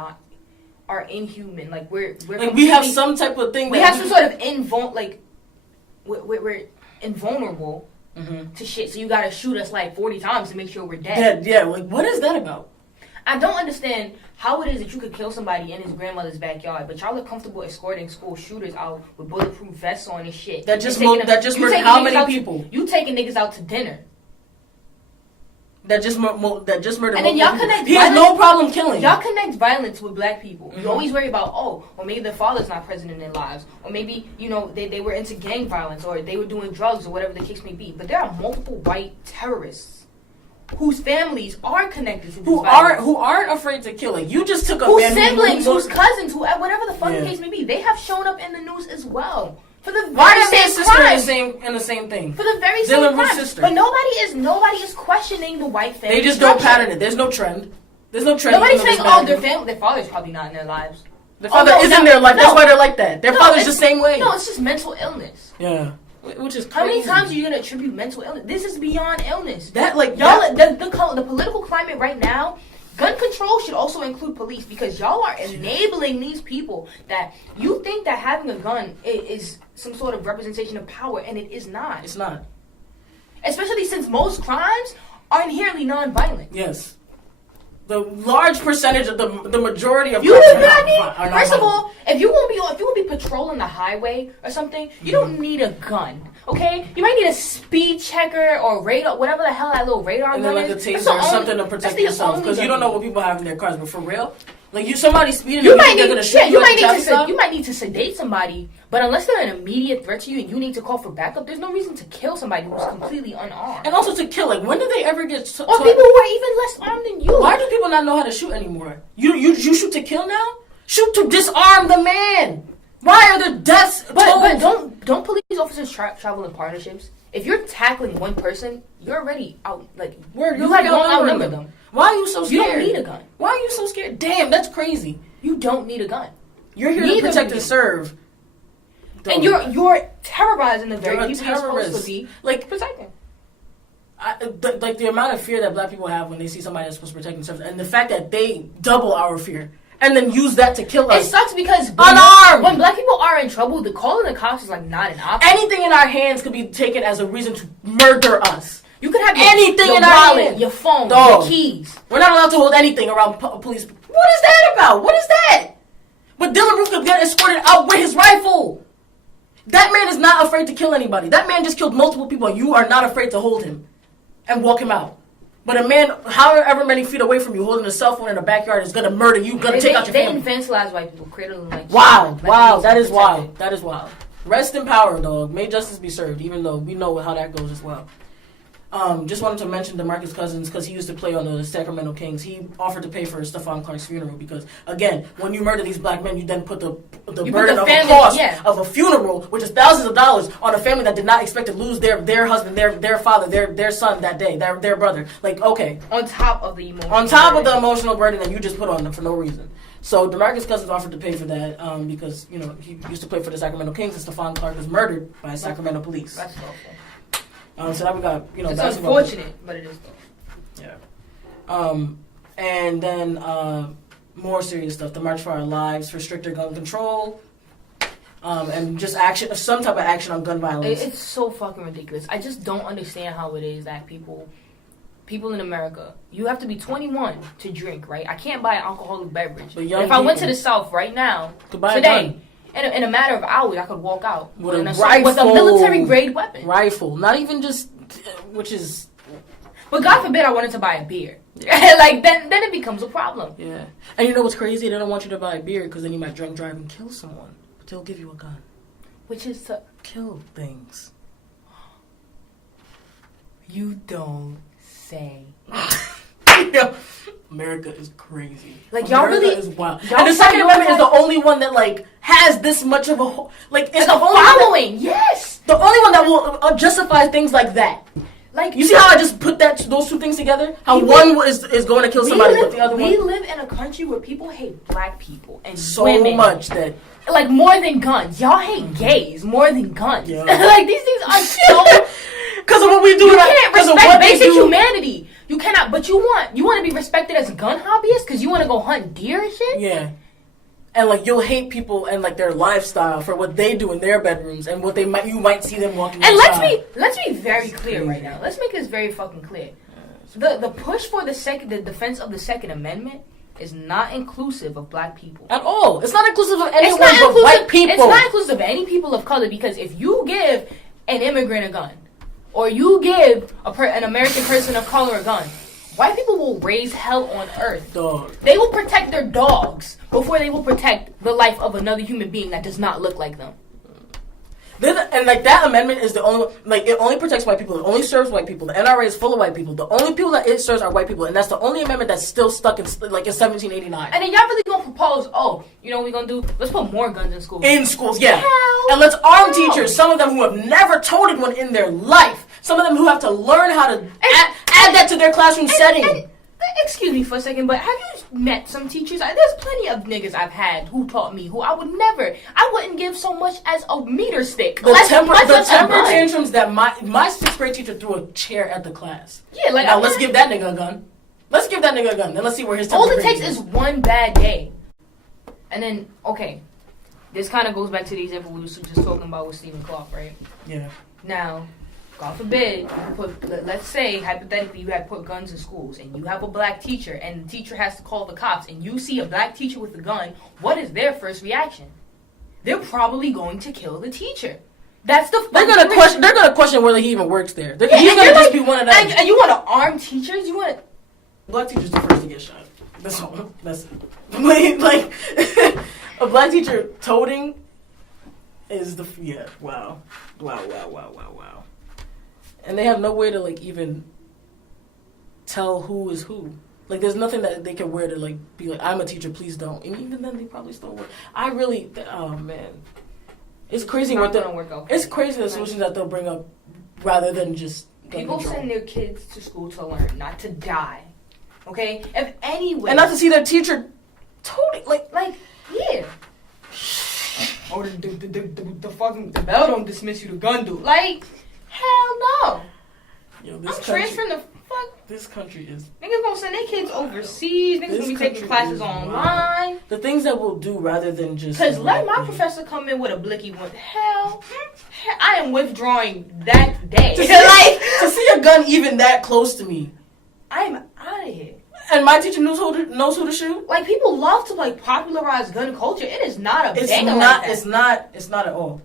inhuman. Like, we're Like, we have some type of thing we that... have some sort of we're invulnerable to shit, so you gotta shoot us like 40 times to make sure we're dead. Yeah, like, what is that about? I don't understand how it is that you could kill somebody in his grandmother's backyard, but y'all are comfortable escorting school shooters out with bulletproof vests on and shit. That just And taking murdered you taking how niggas many out people? You taking niggas out to dinner. That just murdered And then y'all multiple connect people. He has violence- no problem killing. Y'all connect violence with black people. You always worry about, or maybe their father's not present in their lives. Or maybe, they were into gang violence or they were doing drugs or whatever the case may be. But there are multiple white terrorists whose families are connected to this violence. who aren't afraid to kill. Like, you just took a Whose man siblings, who whose cousins, whatever the fucking Yeah. case may be. They have shown up in the news as well. For the Why very is their same sister crime. in the same thing? For the very Dylan same Roof's crime. sister. But nobody is questioning the white family. They just don't structure. pattern it. There's no trend. There's no trend. Nobody's even saying, though their father's probably not in their lives. their father no, is no, in their life. That's no. why they're like that. Their No, father's the it's- same way. No, it's just mental illness. Yeah, which is crazy. How many times are you gonna attribute mental illness? This is beyond illness. that like Y'all, that- the political climate right now, gun control should also include police because y'all are enabling these people that you think that having a gun is some sort of representation of power, and it is not. It's not. Especially since most crimes are inherently non-violent. Yes. The large percentage of the majority of You crimes live are that not- are not First of violent. all, if you won't be patrolling the highway or something, you don't need a gun. Okay, you might need a speed checker or radar, whatever the hell that little radar and gun then like a is. taser That's the or something only- to protect that's the yourself only because you gun don't know what people have in their cars. But for real, like somebody speeding, You and might they're need, gonna shoot you at might the need traffic to stop. you might need to sedate somebody, but unless they're an immediate threat to you and you need to call for backup, there's no reason to kill somebody who's completely unarmed. And also to kill. Like, when did they ever get? Or people who are even less armed than you. Why do people not know how to shoot anymore? You shoot to kill now? Shoot to disarm the man. Why are the deaths? But don't police officers travel in partnerships? If you're tackling one person, you're already out. Like you like don't outnumber them. Why are you so You scared? don't need a gun. Why are you so scared? Damn, that's crazy. You don't need a gun. You're here Neither to protect do and you. serve. And you're terrorizing the very You're a people you're supposed to terrorist. be Like, protecting. like the amount of fear that black people have when they see somebody that's supposed to protect themselves, and the fact that they double our fear and then use that to kill It us. sucks because Unarmed! when black people are in trouble, the calling the cops is like not an option. Anything in our hands could be taken as a reason to murder us. You could have anything your in our wallet, hand. your phone, Dog. your keys. We're not allowed to hold anything around police. What is that about? What is that? But Dylan Roof could get escorted out with his rifle. That man is not afraid to kill anybody. That man just killed multiple people, and you are not afraid to hold him and walk him out. But a man, however many feet away from you, holding a cell phone in the backyard, is gonna murder you. Gonna take out your family. They infantilize white people, cradle them like Wow, shit. wow, Like, that is protect wild. it. That is wild. Rest in power, dog. May justice be served, even though we know how that goes as well. Just wanted to mention DeMarcus Cousins because he used to play on the Sacramento Kings. He offered to pay for Stephon Clark's funeral because, again, when you murder these black men, you then put the burden of family, a cost yeah. of a funeral, which is thousands of dollars, on a family that did not expect to lose their husband, their father, their son that day, their brother. Like, okay. On top of the emotional On top of burden. the emotional burden that you just put on them for no reason. So DeMarcus Cousins offered to pay for that because, you know, he used to play for the Sacramento Kings and Stephon Clark was murdered by Sacramento police. That's awful. So now we got, you know, It's basketball. unfortunate, but it is though. Yeah. And then more serious stuff. The March for Our Lives for stricter gun control. And just action, some type of action on gun violence. It's so fucking ridiculous. I just don't understand how it is that people in America, you have to be 21 to drink, right? I can't buy an alcoholic beverage. But But young if I went to people the South right now, could buy a today, gun. in a matter of hours, I could walk out With a with rifle. a military grade weapon. Rifle. Not even just, which is, But God forbid I wanted to buy a beer. Like, then it becomes a problem. yeah. And you know what's crazy? They don't want you to buy a beer because then you might drunk drive and kill someone. But they'll give you a gun. Which is to, Kill things. you don't say. Yeah. America is crazy. Like, y'all America really- is wild. y'all And the Second fucking Amendment is the realize- only one that like has this much of a like it's It's the a only one that- following, yes. the only one that will justify things like that. Like, You see how I just put those two things together? How We one is going to kill somebody, but the other we one live in a country where people hate black people and so women. much that Like, more than guns. Y'all hate gays more than guns. Yeah. Like, these things are so... because of what we do. You can't Because of respect what they basic do. humanity. You cannot... But you want to be respected as a gun hobbyist because you want to go hunt deer and shit? Yeah. And like you'll hate people and like their lifestyle for what they do in their bedrooms and what you might see them walking. And outside. let's be very clear right now. Let's make this very fucking clear. The push for the defense of the Second Amendment is not inclusive of black people. At all. It's not inclusive of anyone It's not but inclusive. white people. It's not inclusive of any people of color because if you give an immigrant a gun, or you give an American person of color a gun, white people will raise hell on earth. Dog. They will protect their dogs before they will protect the life of another human being that does not look like them. And like that amendment is the only it only protects white people. It only serves white people. The NRA is full of white people. The only people that it serves are white people, and that's the only amendment that's still stuck in 1789. And then y'all really gonna propose, oh, you know what we gonna do? Let's put more guns in schools. In schools, yeah. Hell And let's arm no. teachers, some of them who have never toted one in their life. Some of them who have to learn how to add that to their classroom setting. And, excuse me for a second, but have you met some teachers? There's plenty of niggas I've had who taught me who I wouldn't give so much as a meter stick. The Less temper much as a gun. tantrums that my sixth grade teacher threw a chair at the class. Yeah, like Now I'm let's not- give that nigga a gun. Let's give that nigga a gun. Then let's see where his temper all it brings takes him. is one bad day. And then, okay, this kind of goes back to the example we were just talking about with Stephen Clark, right? Yeah. Now, God forbid, let's say, hypothetically, you had put guns in schools, and you have a black teacher, and the teacher has to call the cops, and you see a black teacher with a gun, what is their first reaction? They're probably going to kill the teacher. That's the They're gonna question. They're gonna question whether he even works there. He's and gonna you're just like- be one of them. And you want to arm teachers? You want to... Black teacher's the first to get shot. That's all. That's it. Like a black teacher toting is the wow. And they have no way to like even tell who is who. Like there's nothing that they can wear to like be like I'm a teacher, please don't. And even then they probably still work. Oh man, it's crazy It's what not gonna work out. it's crazy the solutions that they'll bring up rather than just gun People control. send their kids to school to learn, not to die. Okay? If anyway... And not to see their teacher toting like yeah. Oh, the fucking the bell don't dismiss you, the gun do. Like, hell no. yo, I'm this country. transferring the fuck. This country is... Niggas gonna send their kids overseas. Niggas gonna be taking classes online. The things that we'll do rather than just... Because let my professor come in with a blicky, what the hell? I am withdrawing that day. To see a gun even that close to me. I'm out of here. And my teacher knows who to shoot? Like, people love to, like, popularize gun culture. It is not a It's banger not, like that. it's not at all.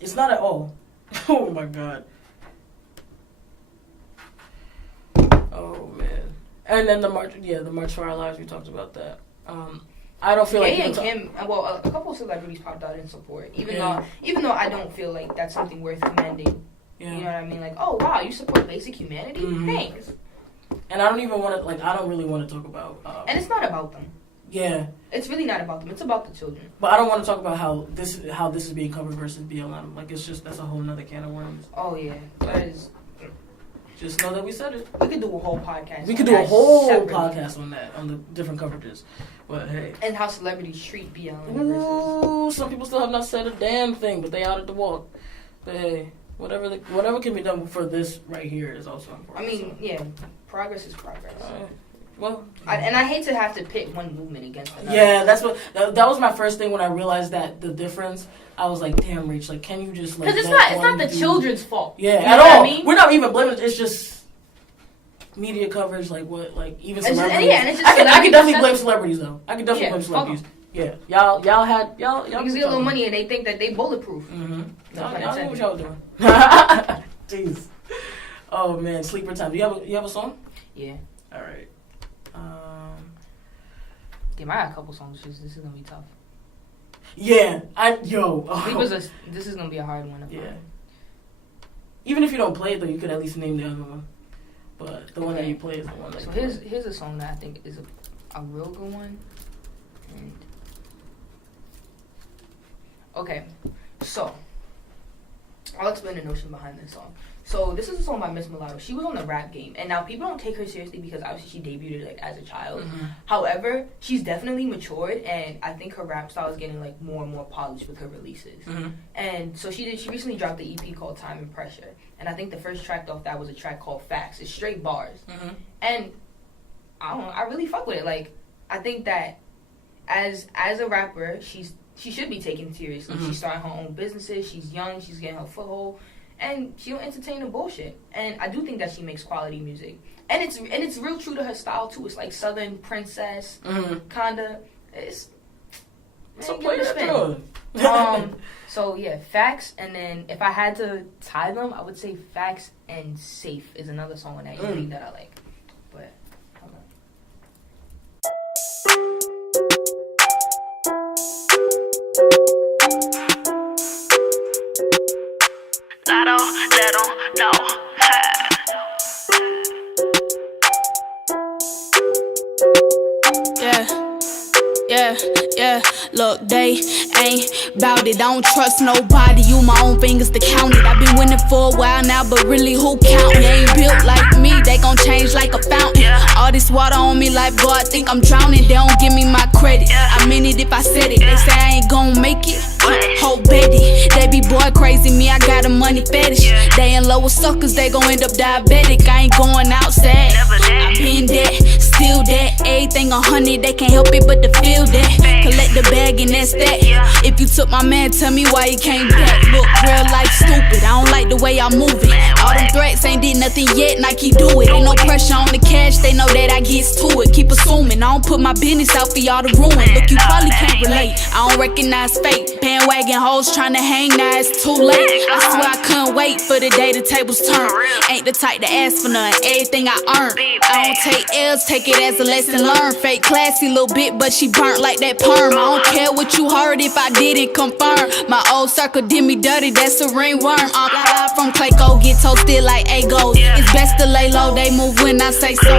It's not at all. Oh, my God. Oh, man. And then the March for Our Lives, we talked about that. I don't feel like... and Kim, well, a couple of celebrities popped out in support. Even though I don't feel like that's something worth commending. Yeah. You know what I mean? Like, oh, wow, you support basic humanity? Mm-hmm. Thanks. And I don't even want to, I don't really want to talk about... and it's not about them. Yeah. It's really not about them. It's about the children. But I don't want to talk about how this is being covered versus BLM. Like, it's just, that's a whole nother can of worms. Oh, yeah. That is... Just know that we said it. We could do a whole podcast. We could do a whole separately. podcast on that, on the different coverages. But hey. And how celebrities treat BLM. Ooh, some people still have not said a damn thing, but they out at the walk. But hey, whatever can be done for this right here is also important. I mean, yeah, progress is progress. Well, And I hate to have to pit one movement against another. yeah, that's what that was my first thing when I realized that the difference. I was like, damn, Reach, like, can you just like? Because it's not the children's fault. Yeah, you at know all. What I mean? We're not even blaming. It's just media coverage, like what, like even celebrities. And it's just I can definitely blame celebrities though. I can definitely blame celebrities. Y'all Niggas get a little money and they think that they bulletproof. Mm-hmm. No, Y'all know what y'all doing. Jeez. Oh man, sleeper time. Do you have a song? Yeah. All right. Damn, I got a couple songs. This is gonna be tough. Yeah, This is gonna be a hard one. Yeah. Even if you don't play it though, you could at least name the other one. But the one that you play is the one that. So here's a song that I think is a real good one. And okay, so I'll explain the notion behind this song. So this is a song by Miss Mulatto. She was on the rap game, and now people don't take her seriously because obviously she debuted like as a child. Mm-hmm. However, she's definitely matured, and I think her rap style is getting like more and more polished with her releases. Mm-hmm. And so she recently dropped the EP called Time and Pressure, and I think the first track off that was a track called Facts. It's straight bars, Mm-hmm. and I don't know, I really fuck with it. Like, I think that as a rapper, she should be taken seriously. Mm-hmm. She's starting her own businesses. She's young. She's getting her foothold. And she don't entertain the bullshit. And I do think that she makes quality music. And it's real true to her style too. It's like Southern princess kinda. It's So man, play give it a that spin. good. So yeah, Facts, and then if I had to tie them, I would say Facts and Safe is another song on that EP that I like. But hold on. Lotto, let 'em know. Yeah. Look, they ain't bout it. I don't trust nobody. You my own fingers to count it. I've been winning for a while now, but really who count? They ain't built like me. They gon' change like a fountain. All this water on me, lifeguard, think I'm drowning. They don't give me my credit. I meant it if I said it. They say I ain't gon' make it. Hope Betty. They be boy crazy, me, I got a money fetish. They in love with suckers, they gon' end up diabetic. I ain't going outside. I been that, still that. Everything 100, they can't help it but to feel that. Collect the bag and that's that. If you took my man, tell me why he came back. Look, real life stupid, I don't like the way I'm moving. All them threats ain't did nothing yet, Nike do it. Ain't no pressure on the cash, they know that I gets to it. Keep assuming, I don't put my business out for y'all to ruin. Look, you probably can't relate, I don't recognize fate. Bandwagon hoes tryna hang, now it's too late. I swear I couldn't wait for the day the tables turn. Ain't the type to ask for none, everything I earn. I don't take L's, take it as a lesson learned. Fake classy little bit, but she burnt like that perm. I don't care what you heard if I didn't confirm. My old circle did me dirty, that's a ringworm. I'm live from Clayco, get toasted like Egos. It's best to lay low, they move when I say so.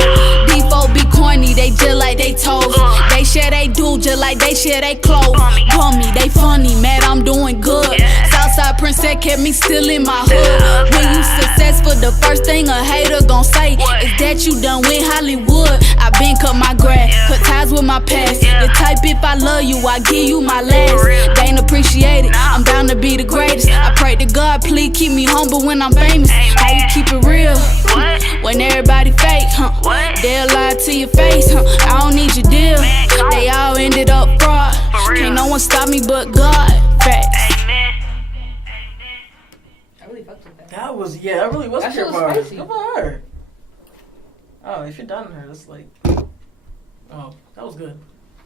D4 be corny, they just like they toes. They share they do just like they share they clothes. Bummy, they funny, mad I'm doing good. Southside Princess kept me still in my hood. When you successful, the first thing a hater gon' say is that you done with Hollywood. I been cut my grass. Cut ties with my past. The type if I love you, I give you my last. They ain't appreciate it. I'm bound to be the greatest. I pray to God, please keep me humble when I'm famous. How you keep it real when everybody fake, huh? They'll lie to your face, huh? I don't need your deal. They all ended up fraud. Can't no one stop me but God. Facts. I really fucked with that. That was, yeah, that really was That pure shit was bar. spicy. Good for her. Oh, if you're done her, that's like, oh, that was good.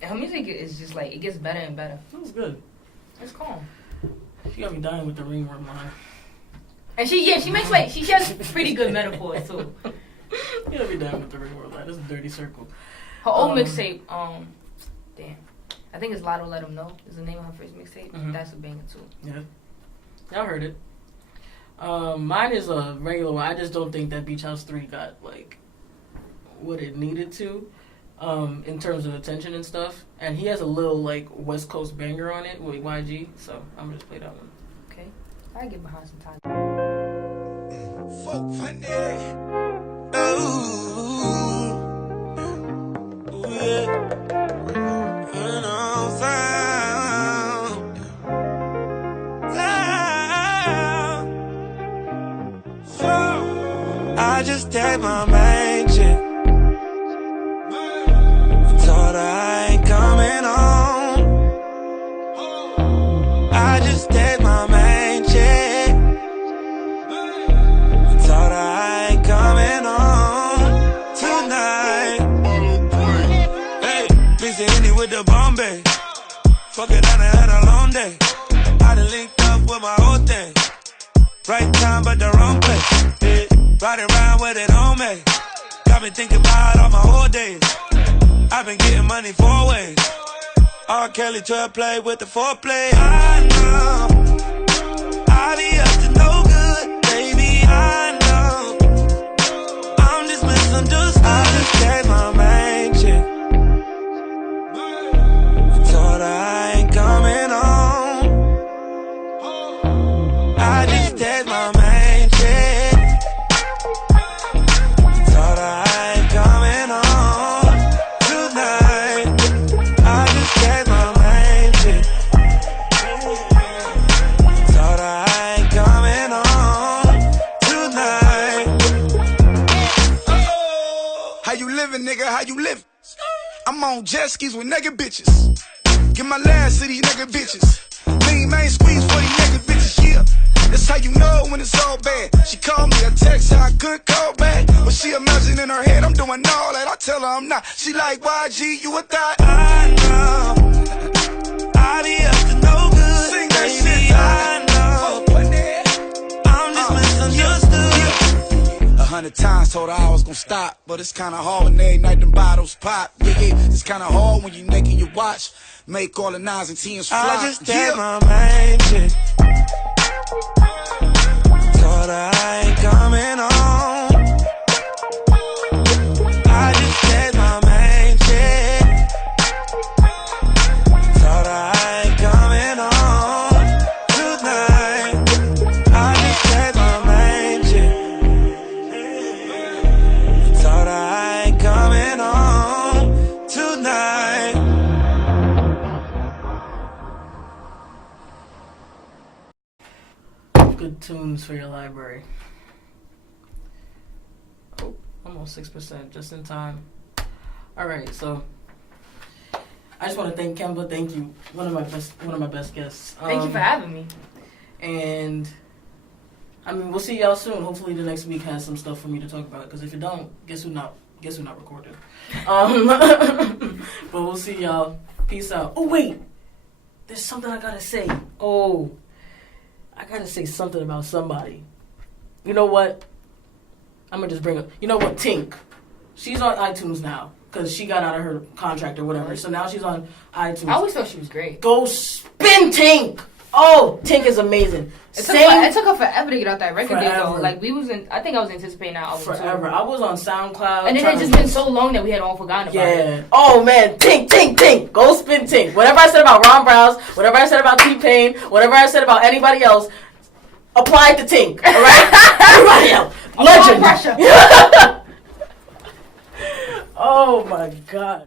And her music is just like, it gets better and better. That was good. It's calm. She got me dying with the ringworm line. And she makes like, she has pretty good metaphors too. You got me dying with the ringworm line. That's a dirty circle. Her old mixtape, damn. I think it's Lotto Let 'Em Know is the name of her first mixtape. Mhm. That's a banger too. Yeah. Y'all heard it. Mine is a regular one. I just don't think that Beach House 3 got, like, what it needed to, in terms of attention and stuff. And he has a little, like, West Coast banger on it with YG, so I'm gonna just play that one. Okay. I get behind some time. Folk funny. Ooh, yeah. You know, I just tagged my main chick. Told her I ain't coming home. I just tagged my main chick. Told her I ain't coming home tonight. Hey, mix the Henny with the Bombay. Fuck it, I done had a long day. I done linked up with my whole thing. Right time, but the wrong place. Yeah. Riding around with it on me. Got me thinking about all my whole days. I've been getting money 4 ways. R. Kelly 12 play with the foreplay. I know I be up to no good, baby. I know I'm just misunderstood. I just gave my main chick. Told her I ain't coming home. I just text my main chick. Told her I ain't coming home tonight. I just text my main chick. Told her I ain't coming home tonight. How you living, nigga? How you living? I'm on jet skis with nigga bitches. Get my last to these nigga bitches. Lean main squeeze for these nigga bitches, yeah. That's how you know when it's all bad. She called me a text, so I could call back. But she imagine in her head I'm doing all that. I tell her I'm not. She like, YG, you a thought? I know I be up to no good. Sing that baby, shit, I know I'm just misunderstood. 100 times told her I was gonna stop, but it's kinda hard when every night them bottles pop. Yeah, yeah, it's kinda hard when you naked your watch. Make all the 9s and 10s fly. I just text my main chick. Told her I ain't coming home. I just text my main chick. Told her I ain't coming home tonight. I just text my main chick. Told her I ain't coming home tonight. Good tunes for your library. Oh, almost 6%, just in time. All right, so I just want to thank Kemba. Thank you, one of my best guests. Thank you for having me. And I mean, we'll see y'all soon. Hopefully, the next week has some stuff for me to talk about. Because if it don't, guess who not recorded. But we'll see y'all. Peace out. Oh wait, there's something I gotta say. I gotta say something about somebody. You know what? I'm gonna just bring up. You know what? Tink. She's on iTunes now because she got out of her contract or whatever. So now she's on iTunes. I always thought she was great. Go spin Tink. Oh, Tink is amazing. It took her forever to get out that record deal though. Like I think I was anticipating that album Forever. too. I was on SoundCloud. And then it just been so long that we had all forgotten about it. Yeah. Oh man, Tink. Go spin Tink. Whatever I said about Ron Browns, whatever I said about T-Pain, whatever I said about anybody else, apply to Tink. All right? Everybody else. Legend. Pressure. Oh my my god.